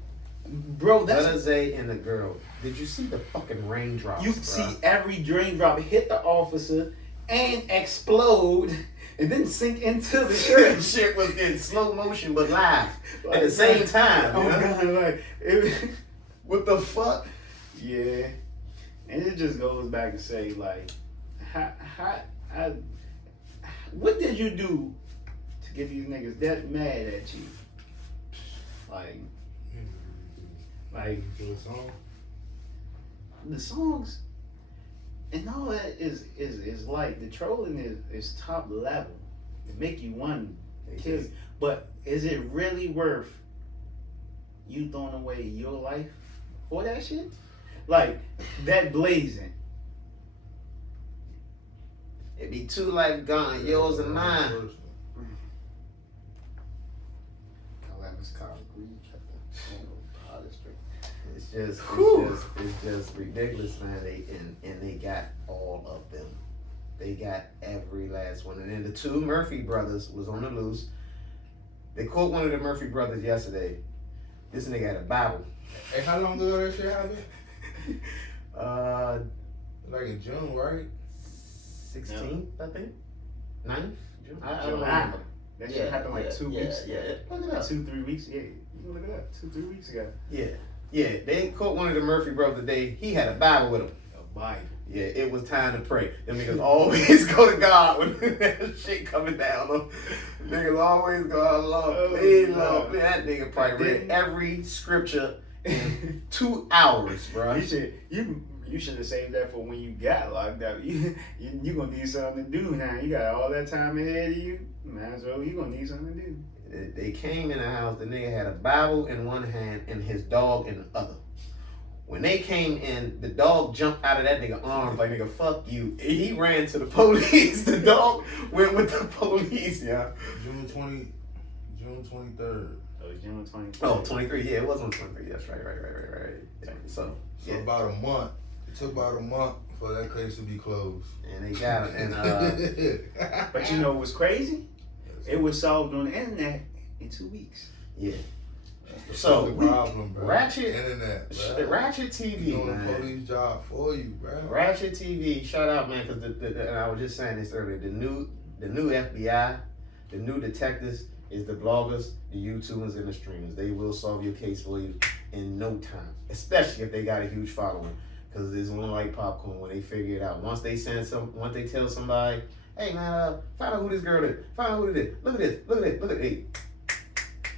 Bro, that's Zay and the girl. Did you see the fucking raindrops? you see every raindrop hit the officer and explode and then sink into the shirt. Shit was in slow motion but live at the same time. Oh God, God, what the fuck? Yeah, and it just goes back to say what did you do to get these niggas that mad at you? Like the songs and all that is like the trolling is top level. It make you want to kill you. But is it really worth you throwing away your life for that shit? Like that blazing. It'd be 2 life gone, yours and mine. It's just ridiculous, man. They got all of them. They got every last one. And then the 2 Murphy brothers was on the loose. They caught one of the Murphy brothers yesterday. This nigga had a Bible. Hey, how long ago that shit happened? Like in June, right? 16th, I think. 9th? June? I don't July. remember. That shit happened like 2 weeks. Yeah. Look it up. 2-3 weeks. Yeah, you can look it up. 2-3 weeks ago. Yeah. They caught one of the Murphy brothers today. He had a Bible with him. A Bible. Yeah, it was time to pray. Them niggas always go to God when that shit coming down. Niggas always go, oh, Lord, please, Lord, please. That nigga probably read every scripture in 2 hours, bro. You should have saved that for when you got locked up. You gonna need something to do now. You got all that time ahead of you. Might as well, you gonna need something to do. They came in the house. The nigga had a Bible in one hand and his dog in the other. When they came in, the dog jumped out of that nigga arms like, nigga, fuck you. And he ran to the police. The dog went with the police, yeah. June 23rd. Oh, June 23rd. Oh, 23. Yeah, it was on 23. That's right. Yeah, so about a month. It took about a month for that case to be closed. And they got it. And But you know what's crazy? It was solved on the internet in 2 weeks. yeah. That's So the problem, bro. Ratchet, internet, bro. Ratchet TV, doing man. a police job for you, bro. Ratchet TV, shout out, man, because and I was just saying this earlier. The new FBI, the new detectives is the bloggers, the YouTubers, and the streamers. They will solve your case for you in no time, especially if they got a huge following. Because it's only like popcorn when they figure it out. Once they tell somebody, hey man, find out who this girl is. Find out who it is. Look at this. Look at it.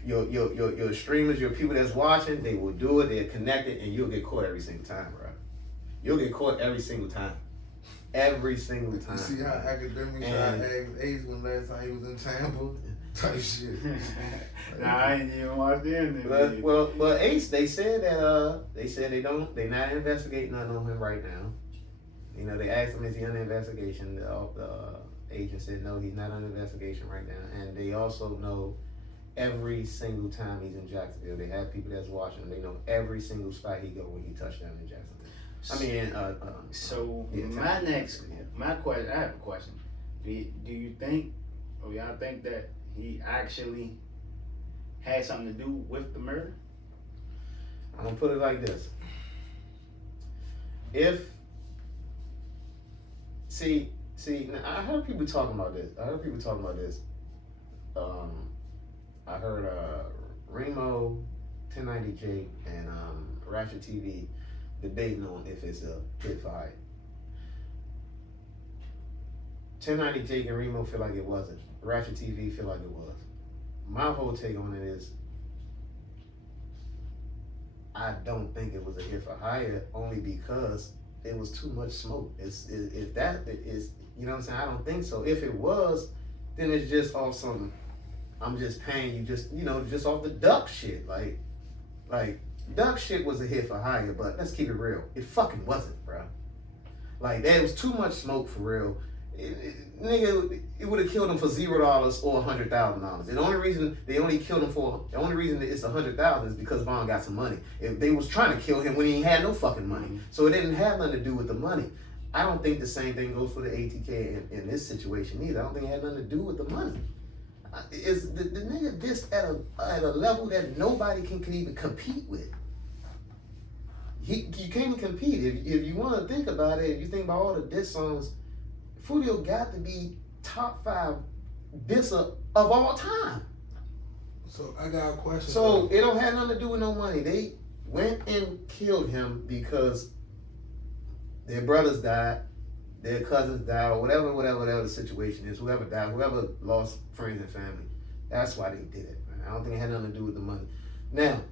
Your streamers, your people that's watching, they will do it. They're connected, and you'll get caught every single time, bro. You'll get caught every single time. Every single time. You see how academic tried to ask Ace when last time he was in Tampa? Type shit. Nah, I ain't even watched the interview. But Ace, they said they're not investigating nothing on him right now. You know, they asked him, is he under investigation? The agent said no, he's not under investigation right now. And they also know every single time he's in Jacksonville, they have people that's watching him. They know every single spot he go when he touched down in Jacksonville. My question, I have a question. Do you think, or y'all think that he actually had something to do with the murder? I'm gonna put it like this. Now I heard people talking about this. I heard Remo, 1090J, and Ratchet TV debating on if it's a hit for hire. 1090J and Remo feel like it wasn't. Ratchet TV feel like it was. My whole take on it is, I don't think it was a hit for hire only because it was too much smoke. If that is, you know what I'm saying? I don't think so. If it was, then it's just off some, I'm just paying you just off the duck shit. Like duck shit was a hit for hire, but let's keep it real. It fucking wasn't, bro. Like there was too much smoke for real. Nigga, it would have killed him for $0 or $100,000. The only reason it's $100,000 is because Vaughn got some money. If they was trying to kill him when he ain't had no fucking money, so it didn't have nothing to do with the money. I don't think the same thing goes for the ATK in this situation either. I don't think it had nothing to do with the money. Is the nigga dissed at a level that nobody can even compete with. You can't compete. If you want to think about it, if you think about all the diss songs, Fulio got to be top 5 disser of all time. So I got a question. So it don't have nothing to do with no money. They went and killed him because their brothers died, their cousins died, or whatever the situation is. Whoever died, whoever lost friends and family. That's why they did it, man. I don't think it had nothing to do with the money. Now,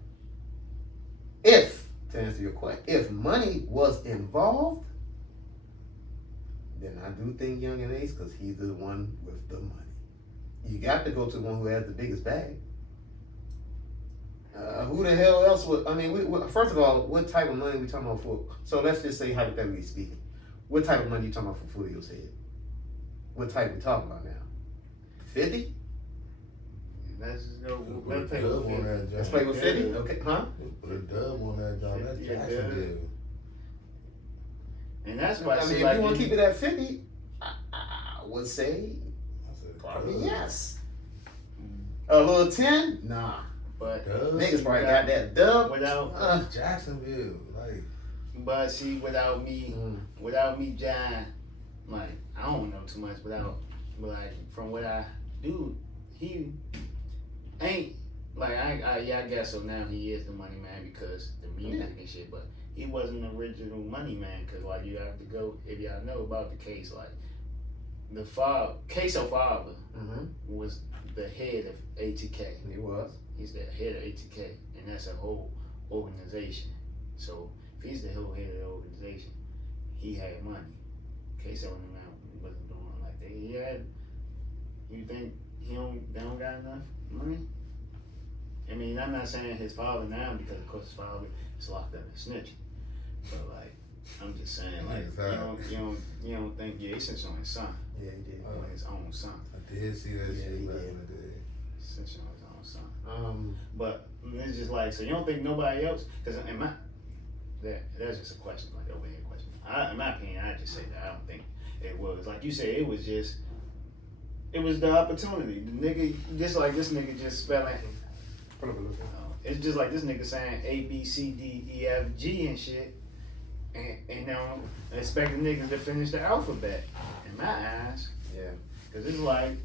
to answer your question, if money was involved, then I do think Young and Ace, because he's the one with the money. You got to go to the one who has the biggest bag. Who the hell else would? I mean, first of all, what type of money we talking about for? So let's just say hypothetically speaking, what type of money you talking about for Fulio's head? What type we talking about now? 50? Let's go. Let's play with 50. Let's play with 50. Okay, huh? Put a dub on that job. That's Jacksonville. And that's why I mean, if you want to keep it at 50, I would say probably yes. A little 10? Nah. But niggas probably got that dub. Without Jacksonville, like. But see, without me, John, like I don't know too much. But from what I do, he ain't like I guess so. Now he is the money man because the music and shit. But he wasn't the original money man because like you have to go if y'all know about the case. Like the Queso father was the head of ATK. He was. He's the head of ATK, and that's a whole organization. So if he's the whole head of the organization, he had money. Queso and them wasn't doing like that. He had. You think they don't got enough money? I mean, I'm not saying his father now because of course his father is locked up and snitching. But like, I'm just saying, like, you don't think he snitched on his son? Yeah, he did. On his own son. I did see that shit back in the day. Snitched on his own son. But it's just like, so you don't think nobody else? Because in my that's just a question, like over here question. In my opinion, I just say that I don't think it was. Like you said, it was the opportunity. The nigga, just like this nigga just spelling. It's just like this nigga saying A, B, C, D, E, F, G and shit. And now expect the niggas to finish the alphabet. In my eyes. Yeah. Because it's like,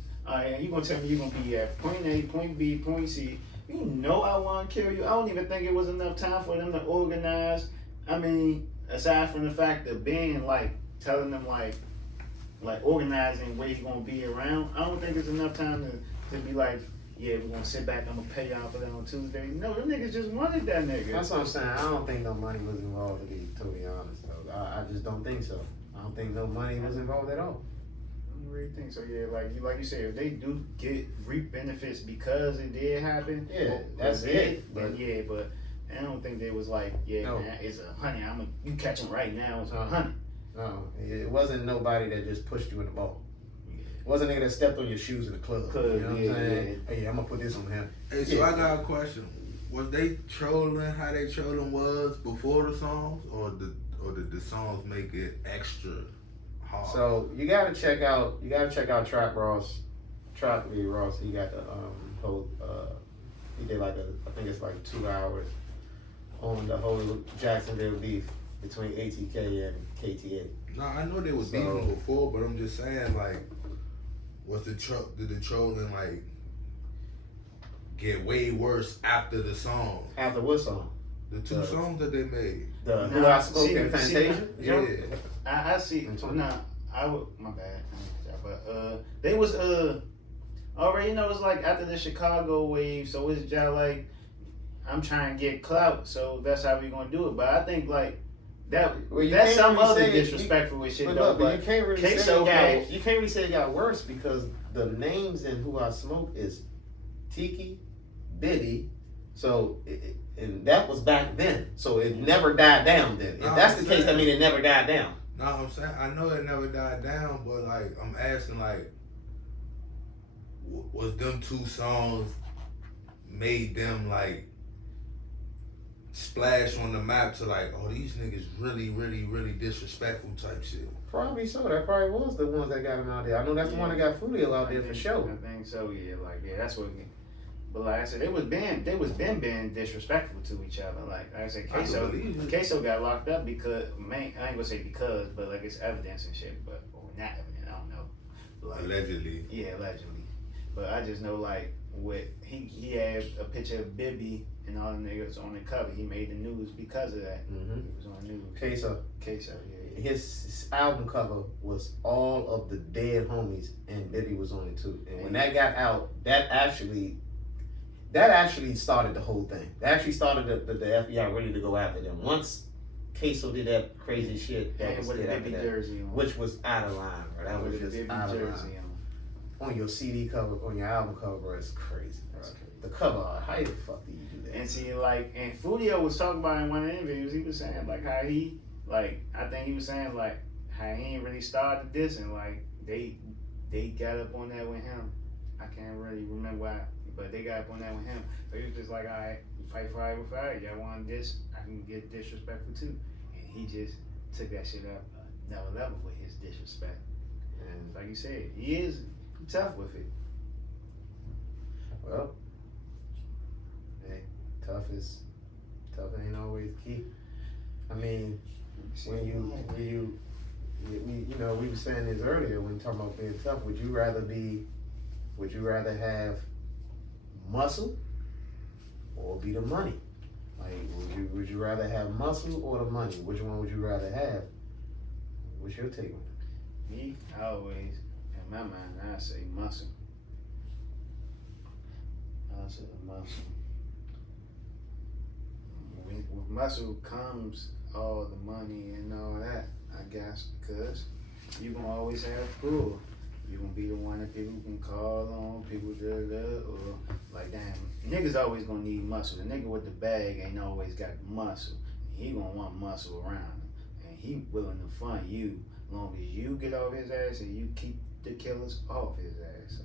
you gonna tell me you gonna be at point A, point B, point C. You know I want to kill you. I don't even think it was enough time for them to organize. I mean, aside from the fact of being like, telling them like organizing where he's gonna be around, I don't think it's enough time to be like, yeah, we're gonna sit back, I'm gonna pay y'all for that on Tuesday. No, them niggas just wanted that nigga. That's what I'm saying. I don't think no money was involved, to be totally honest, though. I just don't think so. I don't think no money was involved at all. I don't really think so. Yeah, like you said, if they do reap benefits because it did happen, yeah, that's it. But I don't think they was like, no. Man, it's $100. You catch him right now. It's $100. No, it wasn't nobody that just pushed you in the ball. It wasn't a nigga that stepped on your shoes in the club. You know what I'm saying? Hey, I'm gonna put this on him. Hey, so I got a question. Was they trolling how they trolling was before the songs, or did the songs make it extra hard? So you gotta check out Trap Ross. Trap Lee Ross. He got the whole he did like I think it's like 2 hours on the whole Jacksonville beef between ATK and KTA. No, I know they was beefing before, but I'm just saying, like, did the trolling like get way worse after the song? After what song? The two songs that they made. The Who I Spoke and Fantasia? Yeah. I see. Nah, my bad. But they was already, you know, it's like after the Chicago wave, so it's just like I'm trying to get clout, so that's how we gonna do it. But I think like that that's some other disrespectful shit though. But you can't really say it got worse because the names in Who I Smoke is Tiki, Biddy, so and that was back then, so it never died down then. If that's the case, I mean it never died down. No, I'm saying I know it never died down, but like I'm asking, like, was them two songs made them like splash on the map to like, oh, these niggas really, really, really disrespectful type shit? Probably so. That probably was the ones that got him out there. I know that's the one that got Foodie out there for sure. I think so. Yeah, that's what. But like I said, they was being disrespectful to each other. Like I said, Queso got locked up because I ain't gonna say because, but like it's evidence and shit. But or not evidence, I don't know. But like, allegedly. Yeah, allegedly. But I just know like he had a picture of Bibby and all the niggas on the cover. He made the news because of that. Mm-hmm. He was on the news. Queso, yeah. His album cover was all of the dead homies, and Bibby was on it too. And when that got out, that actually started the whole thing. That actually started the FBI ready to go after them. Once Queso did that crazy shit, that was it after that, jersey on, which was out of line, bro. That was just out of line. On your CD cover, on your album cover, it's crazy, bro. The cover art, how the fuck do you do that? And see, like, and Fudio was talking about in one of the interviews, he was saying, like, how he, like, I think he was saying, like, how he ain't really started this, and, like, they got up on that with him. I can't really remember why, but they got up on that with him. So he was just like, all right, you fight fire with fire. Y'all want this, I can get disrespectful too. And he just took that shit up another level with his disrespect. And like you said, he is tough with it. Well, hey, tough ain't always key. I mean, when you we were saying this earlier when talking about being tough. Would you rather have muscle or be the money? Like, would you rather have muscle or the money? Which one would you rather have? What's your take on it? Me, I always, in my mind, I say muscle. I say muscle. With muscle comes all the money and all that, I guess, because you're going to always have pull. You're going to be the one that people can call on, people or like, damn, niggas always going to need muscle. The nigga with the bag ain't always got muscle. he gonna want muscle around him, and he willing to fund you as long as you get off his ass and you keep the killers off his ass. So.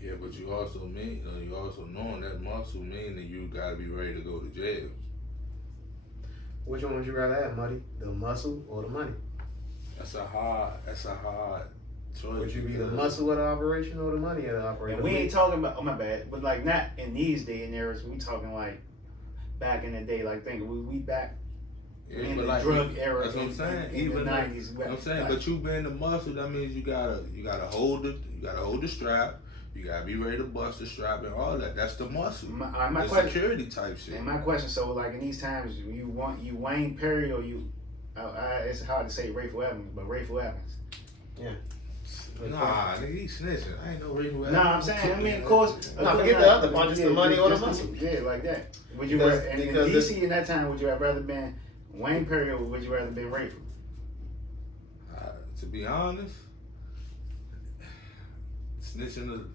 Yeah, but you also knowing that muscle mean that you gotta be ready to go to jail. Which one would you rather have, Muddy? The muscle or the money? That's a hard choice. Would you be the muscle of the operation or the money of the operation? And we ain't talking about, oh my bad, but like not in these day and eras. We talking like back in the day. Like think we back in the like, drug era. That's what I'm saying. In Even the like, 90s. I'm saying, but you being the muscle, that means you gotta hold the strap. You gotta be ready to bust the strap and all that. That's the muscle. My the question, security type shit. And my question, so like in these times, you Wayne Perry or you? It's hard to say Rayful Evans, but Rayful Evans. Yeah. Nah, nigga, he snitching. I ain't no Rayful Evans. Nah, I'm saying, I mean, of course. No, forget the other one, just the money or the muscle. Yeah, like that. Would you Because- in because DC in that time, would you have rather been Wayne Perry or would you rather been Rayful? To be honest, snitching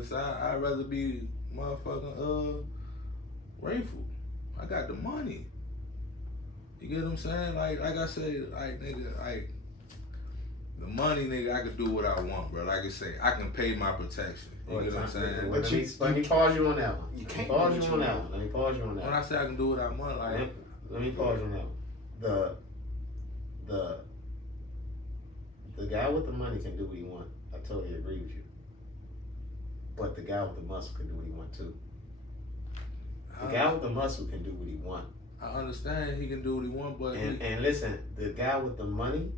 aside, I'd rather be motherfucking Rayful. I got the money. You get what I'm saying? Like I said, like nigga, like the money, nigga, I can do what I want, bro. Like I say, I can pay my protection. You get what I'm saying? Let me pause you on that one. You can't pause do you what on you that want. one. Let me pause you on that When one. I say I can do what I want, like Let me pause you on that one. The guy with the money can do what he want. I totally agree with you. But the guy with the muscle can do what he want too. The guy with the muscle can do what he want. I understand he can do what he want, but And listen, the guy with the money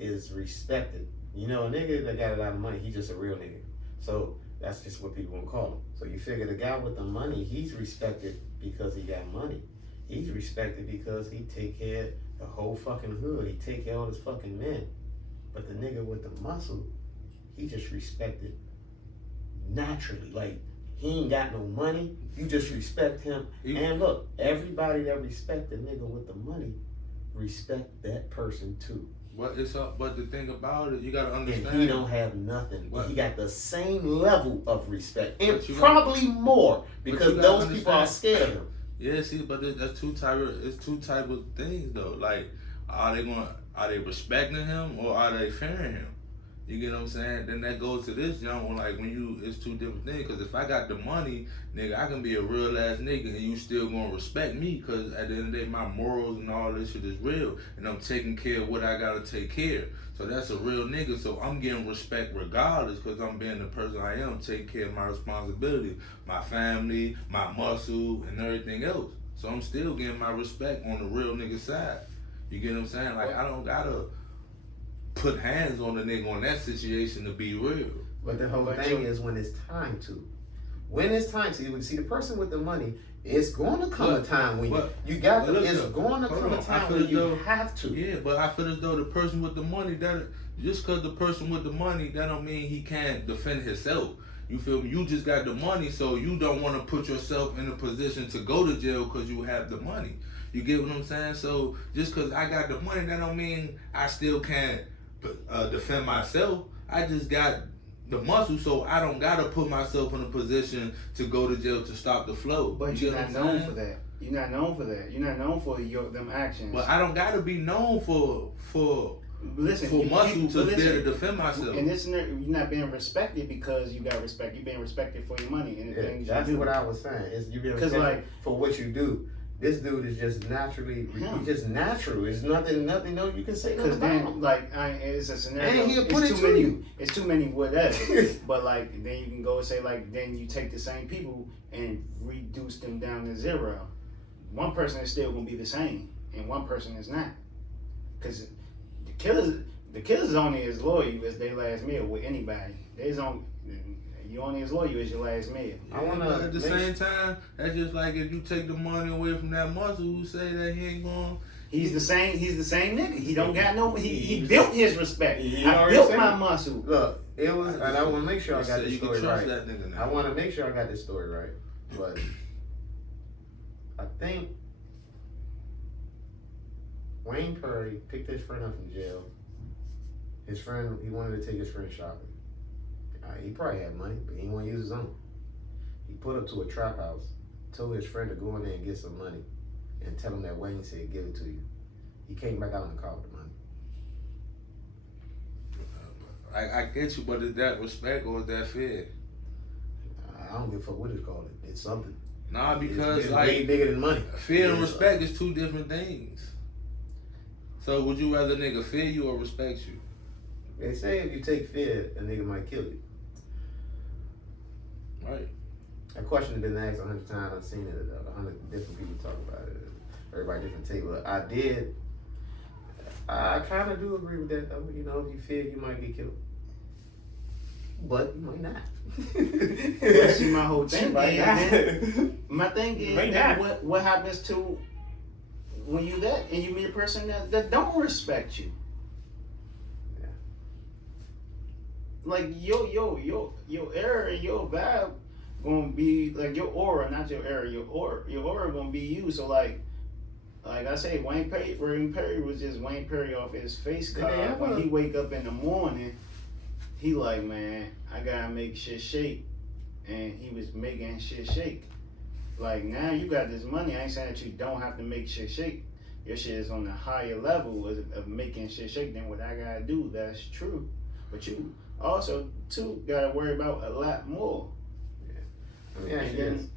is respected. You know, a nigga that got a lot of money, he's just a real nigga. So that's just what people gonna call him. So you figure the guy with the money, he's respected because he got money. He's respected because he take care of the whole fucking hood. He take care of all his fucking men. But the nigga with the muscle, he just respected naturally. Like, he ain't got no money. You just respect him. And look, everybody that respect the nigga with the money, respect that person too. But the thing about it, you gotta understand. And he don't have nothing. But he got the same level of respect. And you probably more. Because those people are scared of him. Yeah, see, but that's two type of things though. Like, are they respecting him or are they fearing him? You get what I'm saying? Then that goes to this, like it's two different things. Cause if I got the money, nigga, I can be a real ass nigga and you still gonna respect me. Cause at the end of the day, my morals and all this shit is real. And I'm taking care of what I gotta take care of. So that's a real nigga. So I'm getting respect regardless cause I'm being the person I am, taking care of my responsibility, my family, my muscle, and everything else. So I'm still getting my respect on the real nigga side. You get what I'm saying? Like, I don't gotta put hands on the nigga on that situation to be real. But the whole thing is when it's time to. When it's time to, you see the person with the money, it's going to come a time when you got to, it's going to come a time when you have to. Yeah, but I feel as though the person with the money, that just because the person with the money, that don't mean he can't defend himself. You feel me? You just got the money, so you don't want to put yourself in a position to go to jail because you have the money. You get what I'm saying? So just because I got the money, that don't mean I still can't defend myself. I just got the muscle, so I don't gotta put myself in a position to go to jail to stop the flow. But you're not known for that. You're not known for that. You're not known for them actions. But I don't gotta be known for muscle to there to defend myself. And this, you're not being respected because you got respect. You're being respected for your money and the things that's you do. what I was saying. Is you being respected for what you do. This dude is just naturally, he's just natural. It's nothing no you can say nothing about him. Like, it's a scenario. And he'll put it to you. It's too many whatever. But like, then you can go and say like, then you take the same people and reduce them down to zero. One person is still gonna be the same, and one person is not. Cause the killers only as loyal as their last meal with anybody. You only as loyal as your last meal. Yeah, at the same time, that's just like if you take the money away from that muscle, who say that he ain't going. He's the same nigga. He don't got no. He built his respect. I built built my muscle. Look, it was, and I want to make sure I got this story right. That nigga now. I want to make sure I got this story right, but I think Wayne Perry picked his friend up from jail. His friend, he wanted to take his friend shopping. He probably had money, but he didn't want to use his own. He put up to a trap house, told his friend to go in there and get some money. and tell him that Wayne said give it to you. He came back out in the car with the money. I get you, but is that respect or is that fear? I don't give a fuck what it's called. It's something. Nah, because it's like way bigger than money. Fear and respect is two different things. So would you rather nigga fear you or respect you? They say if you take fear, a nigga might kill you. Right. That question has been asked 100 times. I've seen it. 100 different people talk about it. Everybody different take. But I kind of do agree with that though. You know, if you fear, you might get killed. But you might not. Well, see, my whole thing is, my thing is, what happens to when you that and you meet a person that don't respect you? Yeah. Like your aura, your vibe gonna be like your aura, not your aura. Your aura gonna be you. So like I say, Wayne Perry was just Wayne Perry off his face card. When he wake up in the morning, he like, man, I gotta make shit shake. And he was making shit shake. Like, now you got this money. I ain't saying that you don't have to make shit shake. Your shit is on the higher level of making shit shake than what I gotta do. That's true. But you also, too, gotta worry about a lot more. Yeah. I mean,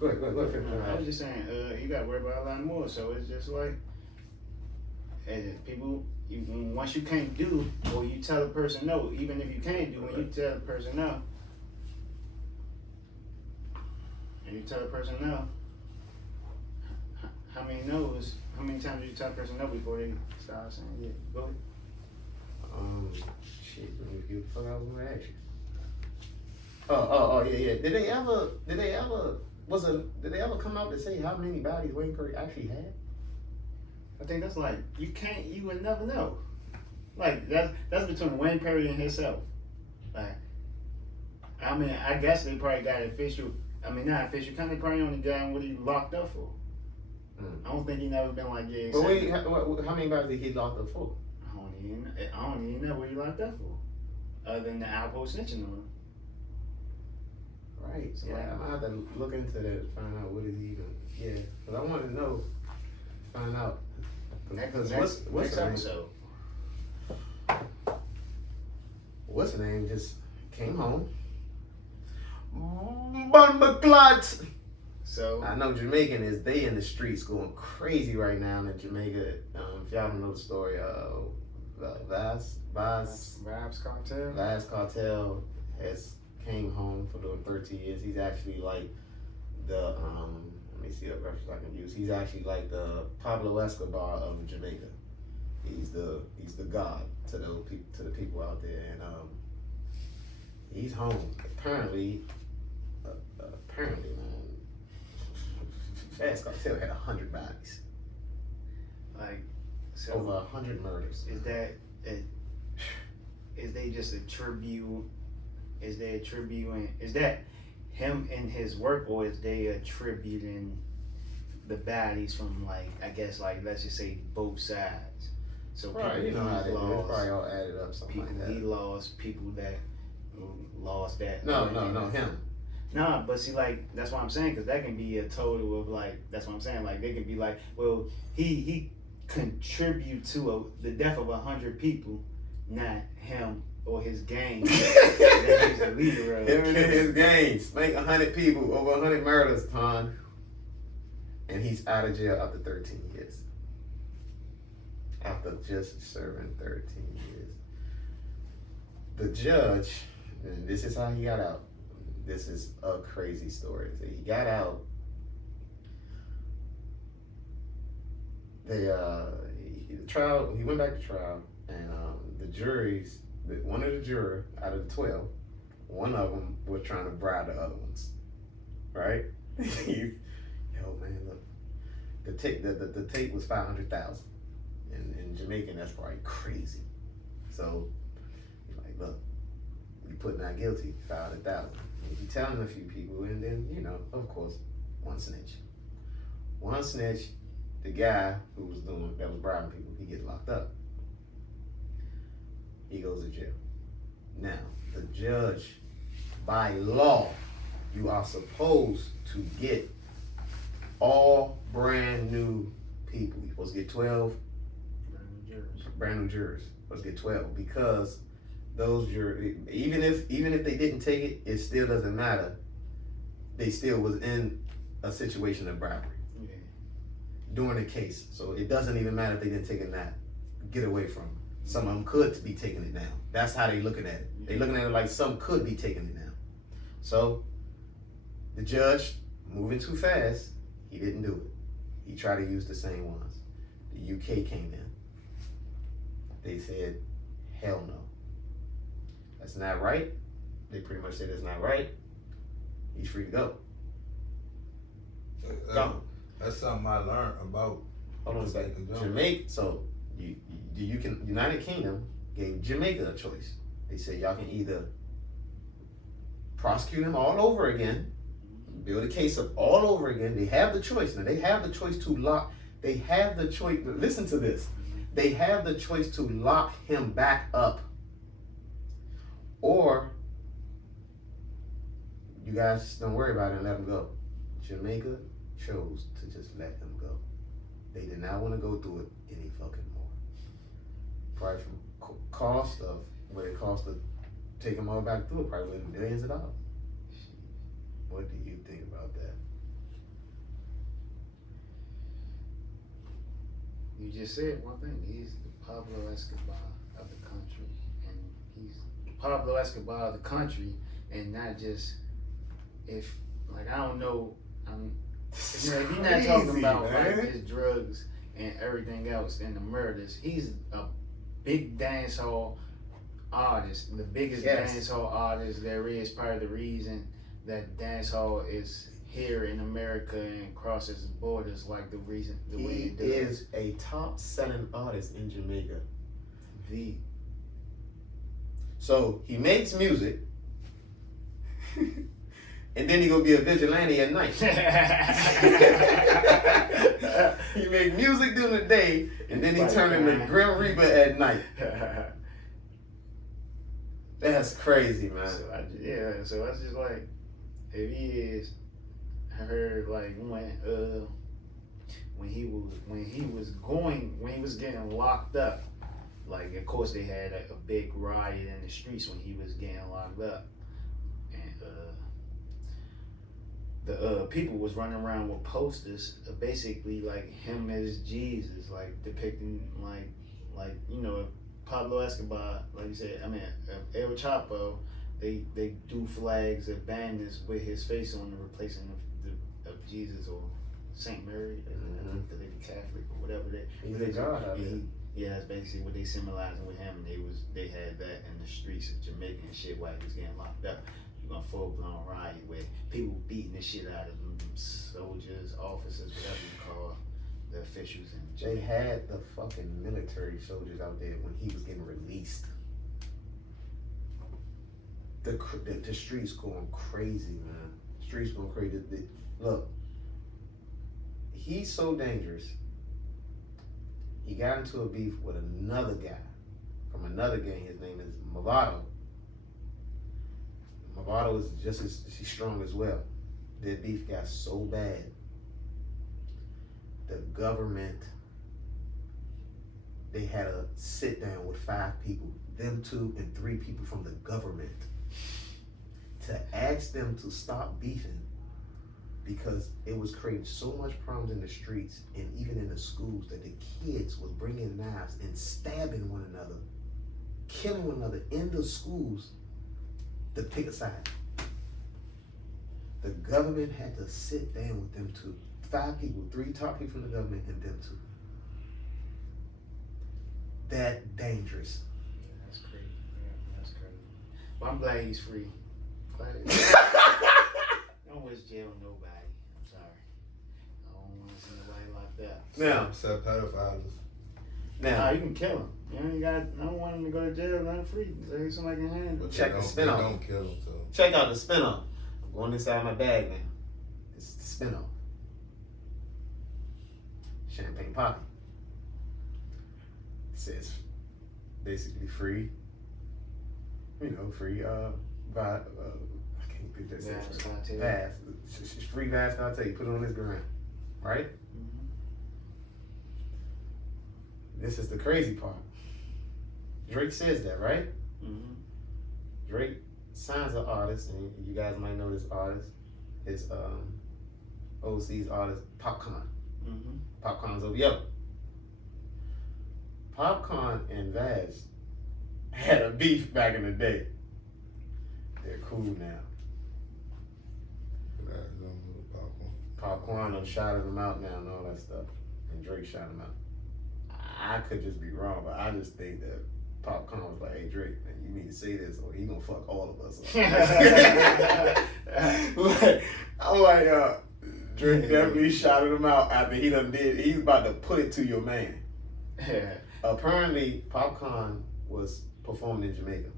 Go ahead. I was just saying, you gotta worry about a lot more. So it's just like, people, once you can't do, or you tell a person no, even if you can't do, when you tell a person no, and you tell a person no, how many times do you tell a person no before they start saying yeah? Go ahead. Shit, let me get the fuck out of my action. Oh, yeah. Did they ever come out to say how many bodies Wayne Perry actually had? I think that's like, you would never know. Like, that's between Wayne Perry and himself. Like, I mean, I guess they probably got official, not official, kind of probably only got him what he locked up for. I don't think he never been like, yeah. But wait, how many bodies did he locked up for? I don't even know what he locked up for. Other than the outpost snitching on him. Right. So yeah, like, I'm gonna have to look into that and find out what is he even. Yeah, because I want to know, find out. Because what's the episode? What's the name? Just came home. Bombaclat. So I know Jamaican is they in the streets going crazy right now in Jamaica. If y'all don't know the story, Vibes Cartel. Vibes Cartel has came home for doing 13 years. He's actually like the let me see what reference I can use. He's actually like the Pablo Escobar of Jamaica. He's the god to those people, to the people out there, and he's home. Apparently, man, Vibes Cartel had 100 bodies. Like, so over 100 murders. Is they just a tribute? Is that him and his work, or is they attributing the bodies from, like, I guess, like, let's just say both sides? So right, people you know how they lost, do. It's probably all added up, something people like that. he lost, people that lost that. No, him. Nah, but see, like, that's what I'm saying, because that can be a total of, like, that's what I'm saying, like, they can be like, well, he contribute to the death of 100 people, not him or his gang. That he's the leader of. Him and his gang spank 100 people, over 100 murders, Tuan. And he's out of jail after 13 years. After just serving 13 years. The judge, and this is how he got out. This is a crazy story. So he got out. He went back to trial, and one of the jurors out of the 12, one of them was trying to bribe the other ones, right? Yo, man, look, the tape was 500,000, in Jamaican that's probably crazy. So he's like, look, you put not guilty, 500,000. You telling a few people, and then of course, one snitch, the guy that was bribing people, he gets locked up. He goes to jail. Now, the judge, by law, you are supposed to get all brand new people. You're supposed to get 12 brand new jurors. Supposed to get 12 because those jurors, even if they didn't take it, it still doesn't matter. They still was in a situation of bribery during the case. So it doesn't even matter if they didn't take it now. Get away from them. Some of them could be taking it down. That's how they looking at it. They looking at it like some could be taking it down. So the judge, moving too fast, he didn't do it. He tried to use the same ones. The UK came in. They said, hell no. That's not right. They pretty much said that's not right. He's free to go. That's something I learned about. Hold on a second. Jamaica, so the United Kingdom gave Jamaica a choice. They said y'all can either prosecute him all over again, build a case up all over again. They have the choice. Now they have the choice to lock. They have the choice. Listen to this. They have the choice to lock him back up, or you guys don't worry about it and let him go. Jamaica chose to just let him go. They did not want to go through it any fucking more. Probably from cost of what it cost to take them all back through it, probably millions of dollars. What do you think about that? You just said one thing. He's the Pablo Escobar of the country, and he's the Pablo Escobar of the country, and not just if like I don't know. If you're not talking about like his drugs and everything else and the murders, he's a big dancehall artist, the biggest dancehall artist there is. Part of the reason that dancehall is here in America and crosses borders like the reason the way it does. He is a top-selling artist in Jamaica. So he makes music. And then he gonna be a vigilante at night. He make music during the day, and then he turn into Grim Reaper at night. That's crazy, man. So I was just like, if he is, I heard like when he was getting locked up, like of course they had a big riot in the streets when he was getting locked up, and the people was running around with posters, basically like him as Jesus, like depicting like you know Pablo Escobar, like you said. I mean El Chapo, they do flags of banners with his face on, replacing of Jesus or Saint Mary, because they be Catholic or whatever He's a god. Yeah, that's basically what they symbolizing with him. And they had that in the streets of Jamaica and shit while he was getting locked up. You're gonna full blown riot where people beating the shit out of them soldiers, officers, whatever you call the officials in Jamaica. They had the fucking military soldiers out there when he was getting released. The streets going crazy, man. Streets going crazy. Look, he's so dangerous. He got into a beef with another guy from another gang. His name is Movado. Movado is just as strong as well. Their beef got so bad, the government, they had a sit down with 5 people, them 2 and 3 people from the government, to ask them to stop beefing because it was creating so much problems in the streets and even in the schools that the kids was bringing knives and stabbing one another, killing one another in the schools to pick a side. The government had to sit down with them 2. 5 people, 3 top people from the government and them 2. That dangerous. Yeah, that's crazy. Yeah, that's crazy. But I'm glad he's free. Don't wish jail on nobody. I'm sorry. I don't want to see nobody like that. Now, except pedophiles. Nah, you can kill him. You ain't got. I don't want him to go to jail. Let him free. Let somebody can handle. Check the spin-off. Don't kill him. So check out the spin-off. I'm going inside my bag now. This is the spin-off. Champagne Poppy. It says basically free. You know, free. I can't pick that. Vast. Free Vast. I'll tell you. Put it on this ground. right? This is the crazy part. Drake says that, right? Drake signs an artist, and you guys might know this artist. It's OC's artist, Popcorn. Popcorn's OVO. Popcorn and Vaz had a beef back in the day. They're cool now. Popcorn done shouted him out now and all that stuff. And Drake shouted him out. I could just be wrong, but I just think that Popcorn was like, hey Drake, man, you need to say this or he gonna fuck all of us up. I'm like, Drake definitely shouted him out after he done did. He's about to put it to your man. Apparently, Popcorn was performing in Jamaica.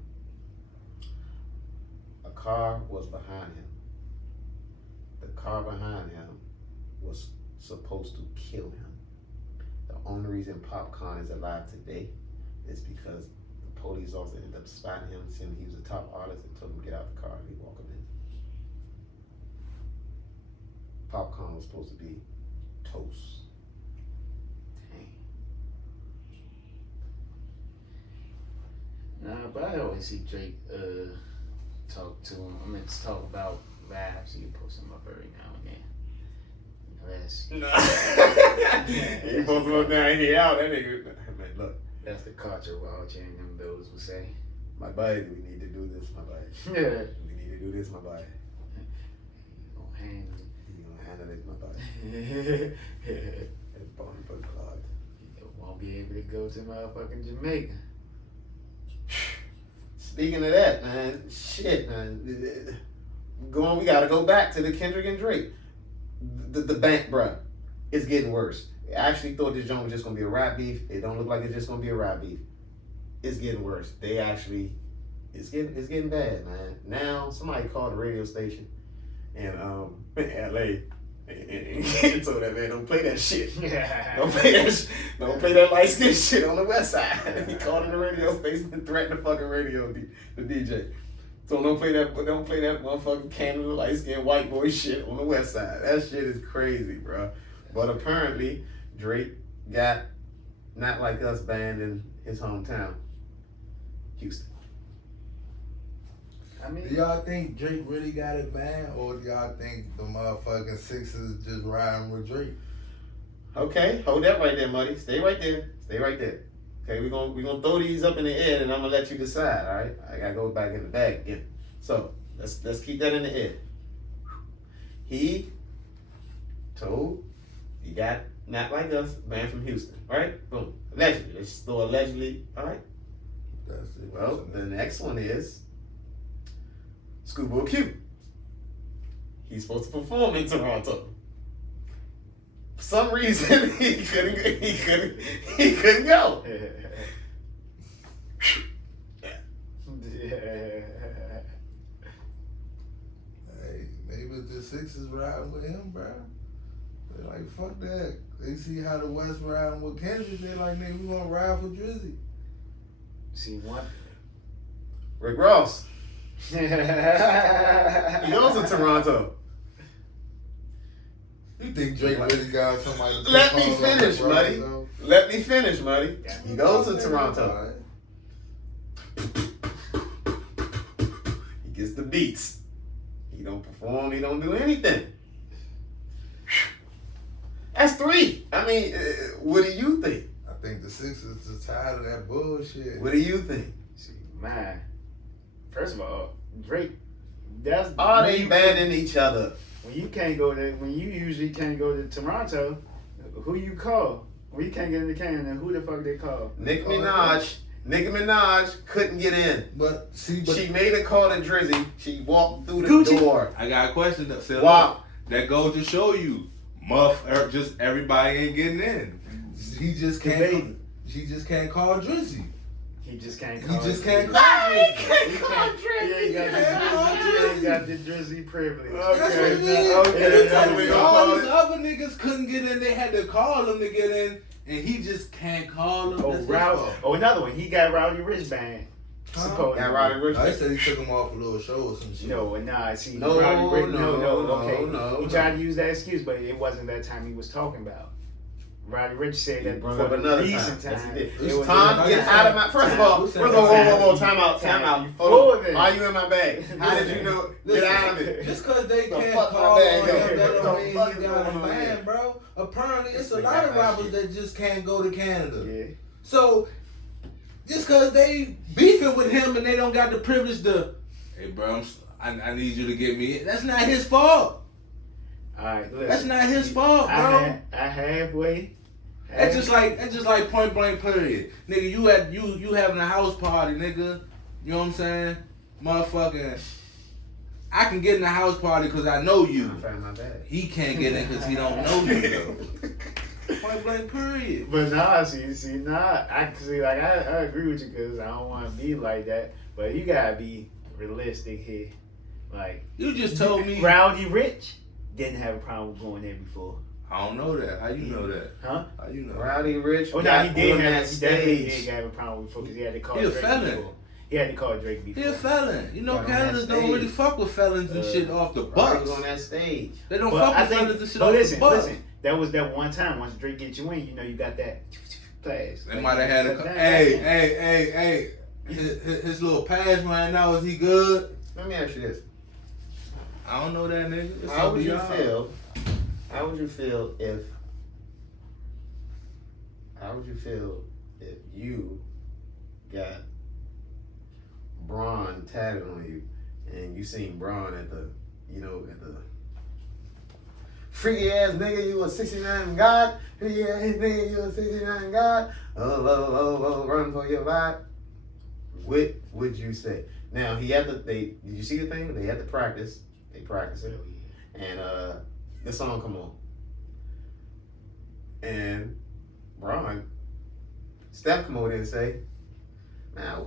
A car was behind him. The car behind him was supposed to kill him. The only reason Popcorn is alive today is because the police officer ended up spotting him, saying he was a top artist, and told him to get out the car and he walked him in. Popcorn was supposed to be toast. Nah, but I always see Drake talk to him. I mean, to talk about vibes. You post him up every now and then. You know, that's He supposed to go down here out. That nigga, man, look. That's the culture Walter and them those would say. My buddy, we need to do this, my buddy. Yeah. We need to do this, my buddy. You gonna handle it. You gonna handle it, my buddy. That bone for God. You won't be able to go to motherfucking Jamaica. Speaking of that, man, shit, man. We gotta go back to the Kendrick and Drake. The bank, bruh, it's getting worse. I actually thought this joint was just gonna be a rap beef. It don't look like it's just gonna be a rap beef. It's getting worse. It's getting bad, man. Now somebody called the radio station in LA and told that man don't play that shit. Don't play that light skin shit on the west side. He called in the radio station and threatened the fucking the DJ. So don't play that motherfucking Canada light skin white boy shit on the west side. That shit is crazy, bro. But apparently Drake got Not Like Us banned in his hometown, Houston. I mean, do y'all think Drake really got it banned, or do y'all think the motherfucking Sixers just riding with Drake? Okay, hold that right there, Muddy. Stay right there. Okay, we're gonna throw these up in the air and I'm gonna let you decide, all right? I gotta go back in the bag again. So let's keep that in the air. He got Not Like Us banned from Houston, all right? Boom. Allegedly. Let's throw allegedly, all right? That's it. Well, the next one is Schoolboy Q. He's supposed to perform in Toronto. For some reason, he couldn't go. Hey, maybe the Sixers riding with him, bro. They're like, fuck that. They see how the West riding with Kendrick. They're like, nigga, we gonna ride for Drizzy. see what? Rick Ross. He goes to Toronto. You think Drake really got somebody? Let me finish, buddy. Let me finish, buddy. He goes to Toronto. He gets the beats. He don't perform. He don't do anything. That's 3. I mean, what do you think? I think the Sixers are tired of that bullshit. What do you think? See, man. First of all, Drake. Are they banning each other? When you usually can't go to Toronto, who you call? When you can't get in the Canada, who the fuck they call? Nicki Minaj couldn't get in. But she made a call to Drizzy. She walked through the door. I got a question though. So wow. That goes to show you, just everybody ain't getting in. He just can't. She just can't call Drizzy. He just can't call. He just can't call Drizzy. He ain't got the Drizzy privilege. Okay. All these other niggas couldn't get in. They had to call him to get in, and he just can't call them. Another one. He got Rowdy Rich banned. Supposedly. Got Roddy Ricch. I said he took him off a little show or some shit. No, nah, see, No, Roddy Ricch, no, okay. no, He tried to use that excuse, but it wasn't that time he was talking about. Roddy Rich said that brought for up the another recent time. time. Yes, It was Tom, get out of my. First of all, whoa, time out. Hold on. Why you in my bag? How did you know? Get out of it. Just because they The can't fuck my call bag on go. him, that The don't mean he fuck got a going on man, here? bro. Apparently, it's a This lot nigga of got rappers shit. that just can't go to Canada. Yeah. So, just because they beefing with him and they don't got the privilege to, hey, bro, I need you to get me in. That's not his fault. All right, listen. That's not his fault, bro. I halfway. That's just like point blank period. Nigga, you having a house party, nigga. You know what I'm saying? Motherfucking, I can get in the house party because I know you. I found my bag. He can't get in because he don't know you though. Point blank period. But nah, see, I see, like I agree with you because I don't want to be like that. But you gotta be realistic here. Like You just told me. Rowdy Rich didn't have a problem with going there before, I don't know that. How you know that? huh? How you know? Rowdy Rich. Oh no, got he did on have. that He definitely stage. did have a problem before because he had to call He a Drake felon. before. He had to call Drake before. He a felon. You know, Got on that Canada's don't stage. really fuck with felons and shit off the Rowdy bucks. was on that stage. They don't But fuck I with think, felons and shit but off listen, the bucks. listen. That was that one time. Once Drake get you in, you know you got that pass. They might have had a. Hey. His little pass right now, is he good? Let me ask you this. I don't know that nigga. It's How up would to you y'all. feel? How would you feel if? How would you feel if you got Braun tatted on you, and you seen Braun at the, at the freaky ass nigga, you a 69 god. Freaky ass nigga, you a 69 god. Oh, run for your life. What would you say? Now did you see the thing? They had to practice. They practiced it. And the song come on. And Steph come over there and say, now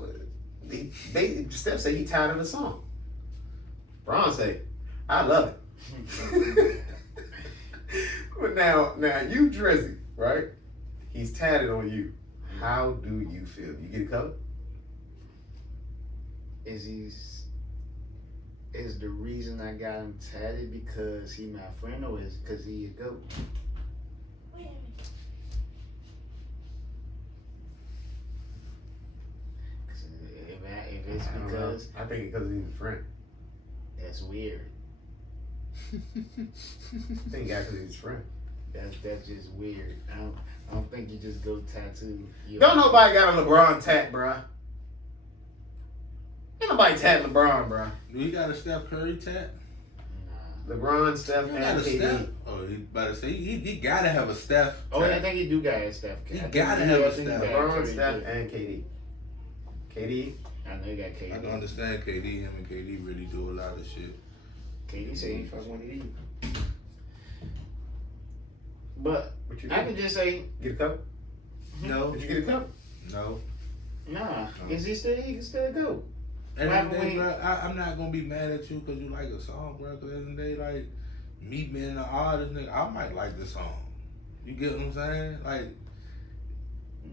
Steph say he tired of the song. Braun say, I love it. But now you Drizzy, right? He's tatted on you. How do you feel? You get it covered? Is the reason I got him tatted because he my friend or is because he a goat? If it's because I think because he's a friend. that's weird. I think he got because he's a friend. That's just weird. I don't think you just go tattoo. Don't nobody got a LeBron tat, bruh. Ain't nobody tat LeBron, bruh. Do he got a Steph Curry tat? LeBron, Steph, He got and a Steph. KD. Oh, he about to say he gotta have a Steph. Oh, yeah, I tat. think he do got a Steph. He I think gotta he have a got Steph. LeBron, Curry, Steph, too. and KD. KD. I know he got I can KD. understand KD. Him and KD really do a lot of shit. KD say he ain't fucking with it either. But What you I think? can just say, Get a cup? No, Did you get a cup? no. nah. No. Is he can still go? At the end of the day, Why- bro, I'm not gonna be mad at you because you like a song, bro. Because at the end of the day, like me being an artist, nigga, I might like the song. You get what I'm saying? Like,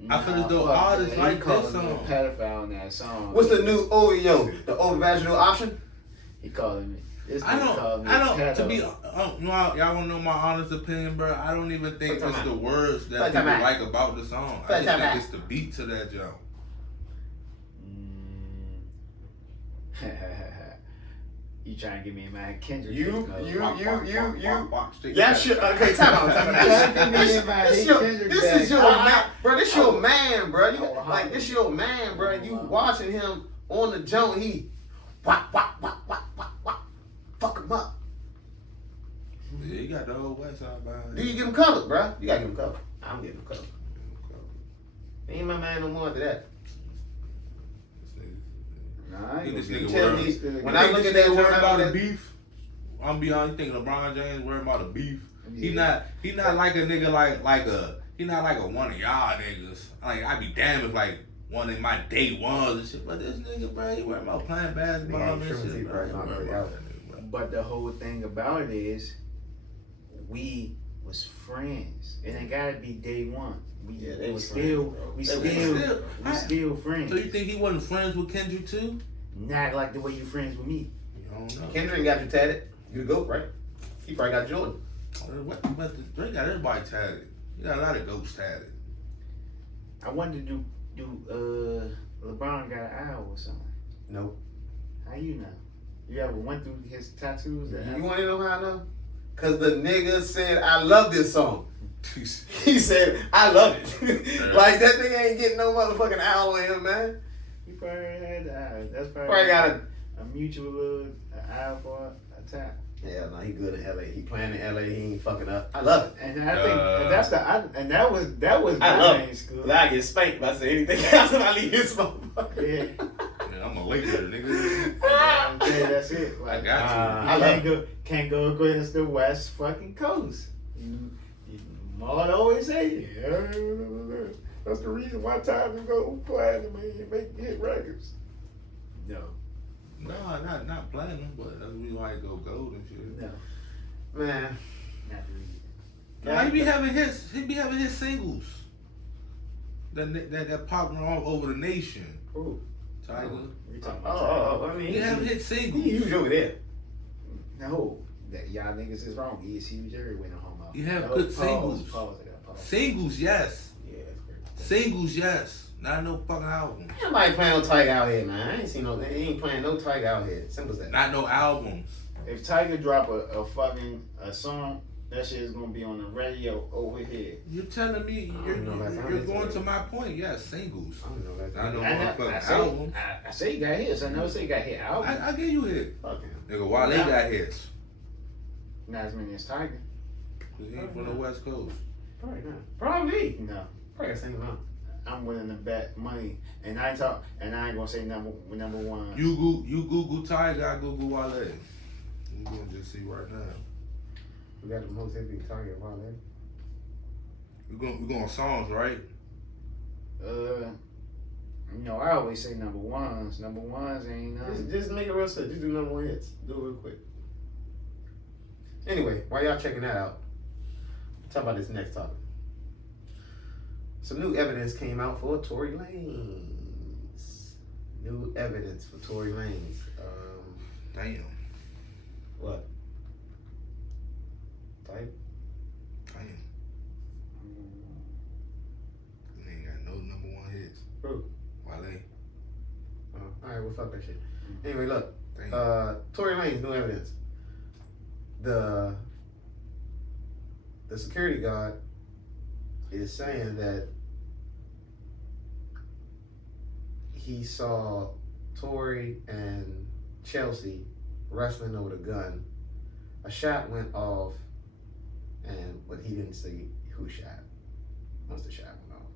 I feel as though fuck artists that. like He calling this me a song. pedophile on that song. What's the new the over vaginal option? He calling me. This I nigga calling don't. me a To be, pedo. y'all wanna know my honest opinion, bro? I don't even think What it's time the words that What people time like about the song. I What just time think at? it's the beat to that jump. You trying to get me in my Kendrick? You. Stick Yeah, that. sure. Okay, time out. This is your man, bro. This your man, bro. Like this your man, bro. You watching him on the joint? He, whack, fuck him up. Yeah, you got the whole West Side behind. Do you give him cover, bro? You gotta give him cover. I'm giving him cover. He ain't my man no more after that. Nah, I ain't This gonna nigga be- Tell worried. me when I look at that worried joint, about I the look at- beef. I'm be honest, you think LeBron James worried about the beef? He Yeah. not like a nigga he not like a one of y'all niggas. Like I'd be damned if like one of my day ones and shit. But this nigga, bro, he worried about playing basketball Yeah, and sure shit. he Bro. probably He not worried really about out. that nigga, bro. But the whole thing about it is, we was friends. It ain't gotta be day one. They We was still friends. So you think he wasn't friends with Kendrick too? Not like the way you friends with me. I don't know. Kendrick got you tatted. You the GOAT, right? He probably got Jordan. But Drake got everybody tatted. He got a lot of goats tatted. I wanted to do LeBron got an owl or something. No. How you know? You ever went through his tattoos? You want to know how I know? Cause the nigga said, "I love this song." He said, "I love it." Like that nigga ain't getting no motherfucking owl in him, man. He probably had the owl. That's Probably got a mutual owl for a tap. Yeah, no, he good in LA. He playing in LA. He ain't fucking up. I love it. And I think that was I my love main it. school. Cause I get spanked if I say anything else when I leave this motherfucker. Yeah. Yeah, I'm a later nigga. Yeah, that's it. Like, I got you. I can't go against the West fucking coast. Maud always say, yeah, that's the reason why times go platinum and you make hit records. No. No, not platinum, but that's the reason why I go gold and shit. No. Man. Not the reason. Nah, he be having his singles. That popping all over the nation. Who? Tiger. You talking about Tiger? I mean, He have hit singles. He huge over there. No. That y'all niggas is wrong. He is huge everywhere in the home office. You have No, good pause, singles. Pause, I got pause. Singles, yes. Yeah, that's great. Singles, yes. Not no fucking album. Ain't nobody playing no Tiger out here, man. I ain't seen no. He ain't playing no Tiger out here. Simple as that. Not no albums. If Tiger drop a fucking song, that shit is gonna be on the radio over here. You're telling me I don't know about you're that. going to my point. Yes, singles. I don't know that. I know I motherfucking say, albums. I say he got hits. I never say he got hit albums. I get you hit. Fuck him. Nigga, Wale got hits. Not as many as Tiger. Cause he ain't from the West Coast. Probably not. Probably. No. Probably got same amount. I'm willing to bet money, and I ain't gonna say number one. You Google Tiger, I Google Wale. I'm gonna just see right now. We got the most heavy Tiger Wale. We going songs, right? I always say number ones. Number ones ain't nothing. Just make it real simple. Just do number one hits. Do it real quick. Anyway, while y'all checking that out, talk about this next topic. Some new evidence came out for Tory Lanez. New evidence for Tory Lanez. Damn. What? Type? Damn. He ain't got no number one hits. Who? Wale. Alright, well, fuck that shit. Anyway, look. Damn. Tory Lanez, new evidence. The security guard is saying that he saw Tory and Chelsea wrestling over the gun. A shot went off, but he didn't see who shot. Once the shot went off,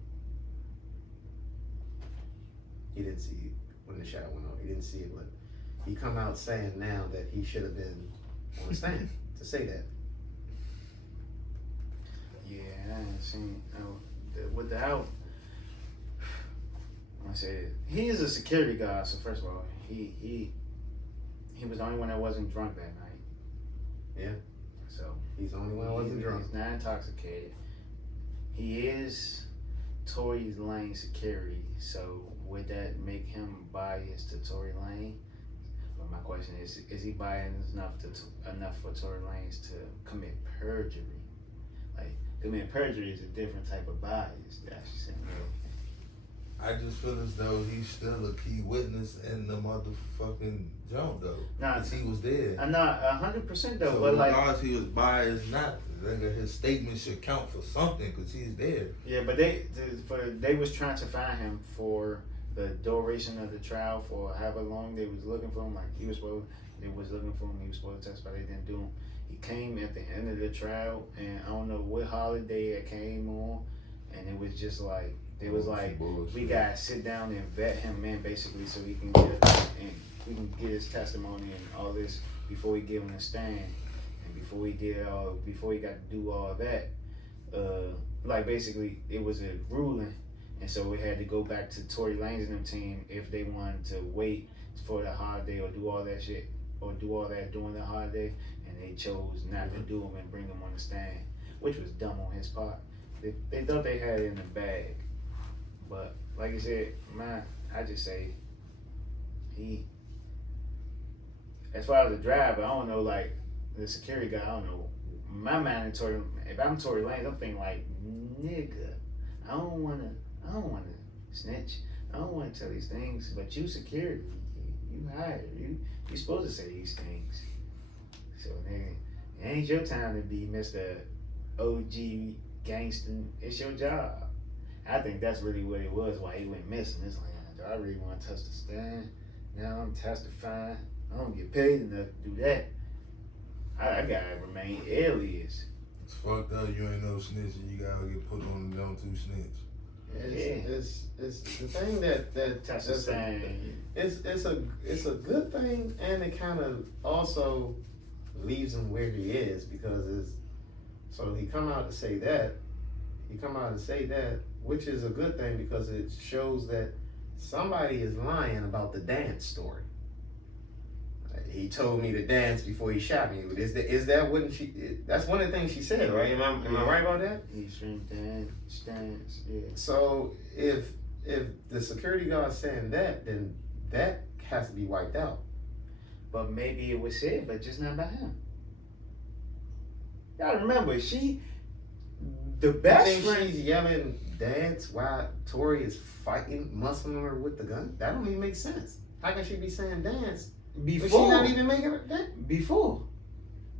he didn't see when the shot went off. He didn't see it, but he come out saying now that he should have been on the stand to say that. Yeah, I ain't seen with the out. I said he is a security guard. So first of all, he was the only one that wasn't drunk that night. Yeah. So He's the only one that wasn't drunk. He's not intoxicated. He is Tory Lane security. So would that make him biased to Tory Lane? But my question is he biased enough for Tory Lanez to commit perjury? Like, commit perjury is a different type of bias. That's just saying. I just feel as though he's still a key witness in the motherfucking jump though. Nah, Cause he was there. I'm not 100% though, So but like, regardless he was biased, not nigga, his statement should count for something because he's there. yeah, but they was trying to find him for the duration of the trial for however long they was looking for him. Like they was looking for him. He was supposed to testify. They didn't do him. He came at the end of the trial, and I don't know what holiday it came on, and it was just like. It was like, we gotta sit down and vet him in basically so we can get his testimony and all this before we give him a stand and before he got to do all that. Like basically it was a ruling, and so we had to go back to Tory Lanez and them team if they wanted to wait for the holiday or do all that shit or do all that during the holiday, and they chose not to do them and bring them on the stand. which was dumb on his part. They thought they had it in the bag, but like I said, I just say he. As far as the driver, I don't know, like the security guy, I don't know. My mind is if I'm Tory Lanez, I'm thinking like, nigga, I don't wanna snitch. I don't wanna tell these things, but you security, you hired, you supposed to say these things. So nigga, it ain't your time to be Mr. OG gangster. It's your job. I think that's really what it was, why he went missing. It's like, do I really want to touch the stand? Now I'm testifying. I don't get paid enough to do that. I gotta remain alias. It's fucked up. You ain't no snitch, and you gotta get put on the don't to snitch. It's the thing that's a thing. It's a good thing, and it kind of also leaves him where he is because so he come out to say that, which is a good thing because it shows that somebody is lying about the dance story. He told me to dance before he shot me. Is that what she? That's one of the things she said, right? Am I right about that? He shrimp dance, yeah. So if the security guard's saying that, then that has to be wiped out. But maybe it was said, but just not by him. Y'all remember, the best friend. She's yelling dance while Tory is fighting, muscling her with the gun. That don't even make sense. How can she be saying dance? Before, but she not even making it that? Before.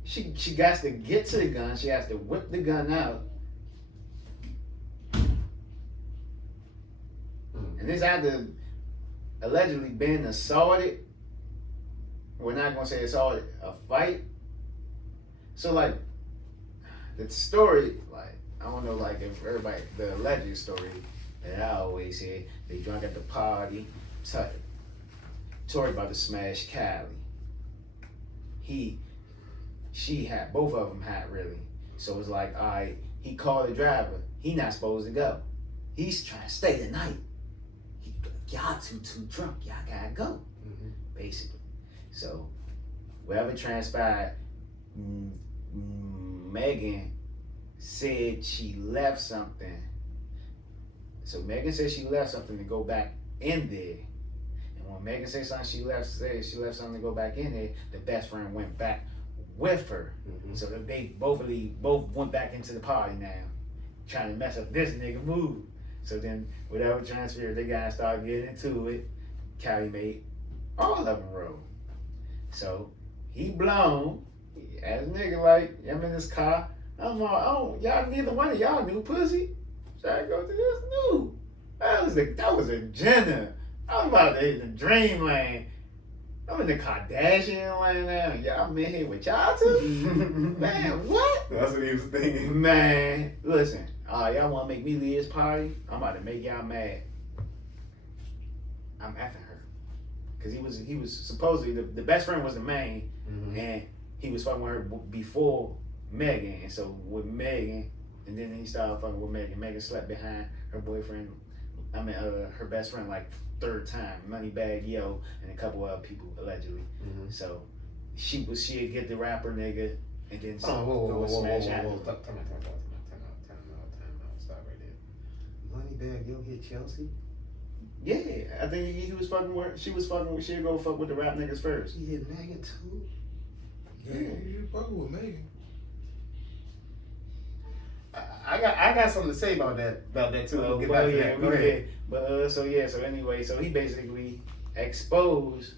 She got to get to the gun. She has to whip the gun out. And this after allegedly being assaulted. We're not going to say assaulted, a fight. So, like, the story, like, I don't know, like, if everybody, the alleged story that I always hear, they drunk at the party, Tory about to smash Callie. She had, both of them had really. So it's like, all right, he called the driver. He not supposed to go. He's trying to stay the night. Y'all too drunk. Y'all gotta go, basically. So whatever transpired, Megan said she left something. So Megan said she left something to go back in there. When Megan said something, she left something to go back in there. The best friend went back with her, so that they both went back into the party now, trying to mess up this nigga move. So then, whatever transfer they guys started getting into it, Callie made all of them roll. So he blown as a nigga like I'm in this car. I'm all, oh y'all neither one of y'all knew pussy. Should I go to this new? That was a Jenna. I'm about to hit the dreamland. I'm in the Kardashian land now. Yeah, I'm in here with y'all too. Man, what? That's what he was thinking. Man, listen. Y'all want to make me leave this party? I'm about to make y'all mad. I'm effing her, cause he was supposedly the best friend was the main, and he was fucking with her before Megan, and so with Megan, and then he started fucking with Megan. Megan slept behind her boyfriend. Her best friend like third time, Moneybag Yo, and a couple other people allegedly. So she'd get the rapper nigga, and then whoa, smash out. Time out. Stop right there. Moneybag Yo hit Chelsea. Yeah, I think he was fucking with. She'd go fuck with the rap niggas first. He hit Megan too. Yeah, you fucking with Megan. I got something to say about that too. We'll get back to that. Go ahead. But so anyway, so he basically exposed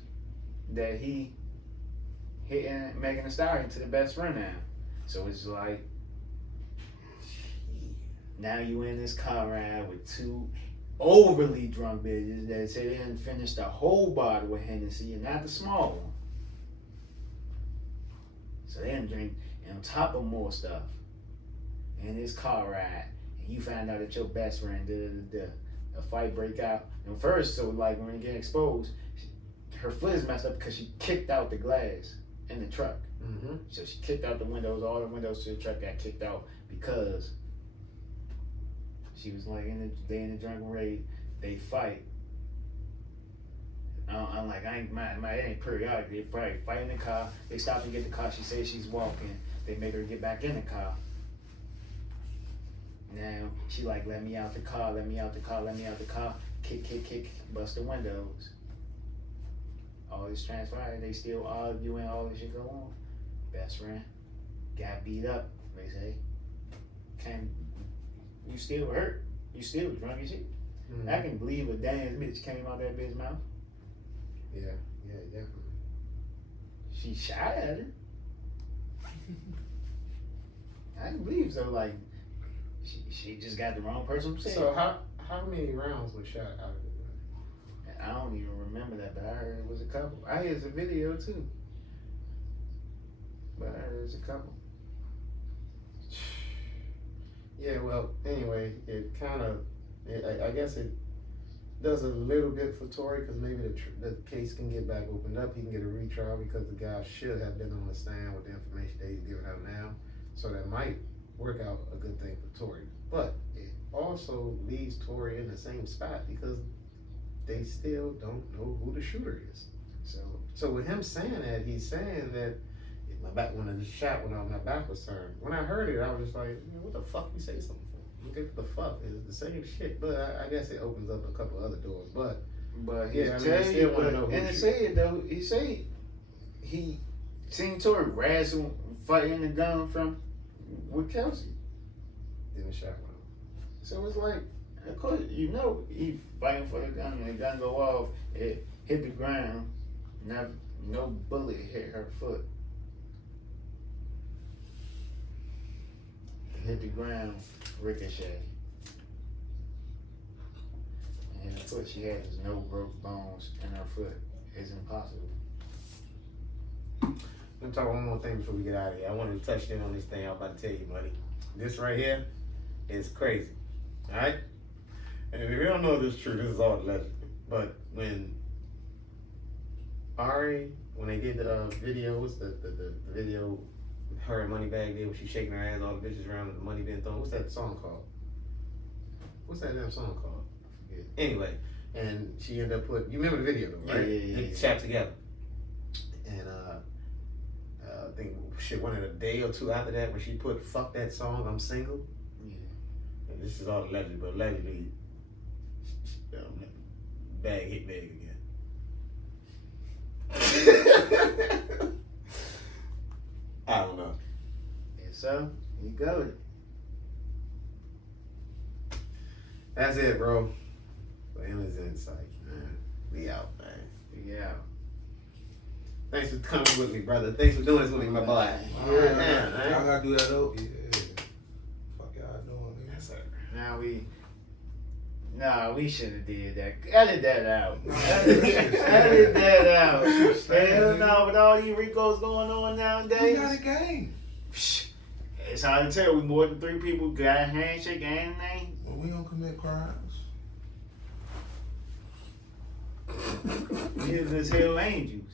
that he hitting Megan Thee Stallion to the best friend now. So it's like, now you in this car ride with two overly drunk bitches that say they didn't finish the whole bottle of Hennessy and not the small one. So they didn't drink and on top of more stuff. In this car ride, and you find out that your best friend a fight break out. And first, so like when you get exposed, her foot is messed up because she kicked out the glass in the truck. So she kicked out the windows. All the windows to the truck got kicked out because she was like in the drunken rage. They fight. I'm like, it ain't periodic. They probably fight in the car. They stop and get the car. She says she's walking. They make her get back in the car. Now she like, let me out the car, let me out the car, let me out the car. Kick, bust the windows. All this transpired. They still arguing. All this shit go on. Best friend got beat up. They say, you still hurt? You still drunk as shit? Mm-hmm. I can believe a dance bitch came out that bitch's mouth. Yeah, definitely. She shot at her. I can believe so. Like, she just got the wrong person. So how many rounds were shot out of it? I don't even remember that, but I heard it was a couple. I heard the video too, but I heard it was a couple. Yeah, well, anyway, it kind of, I guess it does a little bit for Tory because maybe the case can get back opened up. He can get a retrial because the guy should have been on the stand with the information that he's giving out now. So that might work out a good thing for Tory. But it also leaves Tory in the same spot because they still don't know who the shooter is. So with him saying that, he's saying that my back, when the shot went off, my back was turned. When I heard it, I was just like, what the fuck you say something for? Look at the fuck. It's the same shit. But I guess it opens up a couple other doors. But yeah, I mean, I still want to know who. And it said though, he said he seen Tory wrestle, fighting the gun from with Kelsey. Then the shot went off. So it's like, of course, you know, he fighting for the gun, and the gun go off, it hit the ground, no bullet hit her foot. Hit the ground, ricochet. And the foot she has is no broke bones in her foot. It's impossible. Let me talk one more thing before we get out of here. I wanted to touch in on this thing I'm about to tell you, buddy. This right here is crazy. Alright? And if you don't know this is true, this is all legend. But when Ari, when they did the videos, the video her and Moneybagg did when she shaking her ass, all the bitches around and the money being thrown. What's that song called? What's that damn song called? I forget. Anyway, and she ended up putting, you remember the video though, right? Yeah. They shot together. And I think shit, one of the day or two after that when she put "Fuck That Song, I'm Single." Yeah. And this is all alleged, but allegedly, Bag hit Meg again. I don't know. And so, you go. That's it, bro. For Endless Insight, man. We out, man. We out. Thanks for coming with me, brother. Thanks for doing this with me, my boy. Yeah, man. Y'all gotta do that though. Yeah. Fuck y'all doing, man. Yes, sir. We should have did that. Edit that out. Edit that out. Hell no, with all these Ricos going on nowadays. We got a game. It's hard to tell. We more than 3 people got a handshake and a name. Well, we don't commit crimes. We is as hell angels.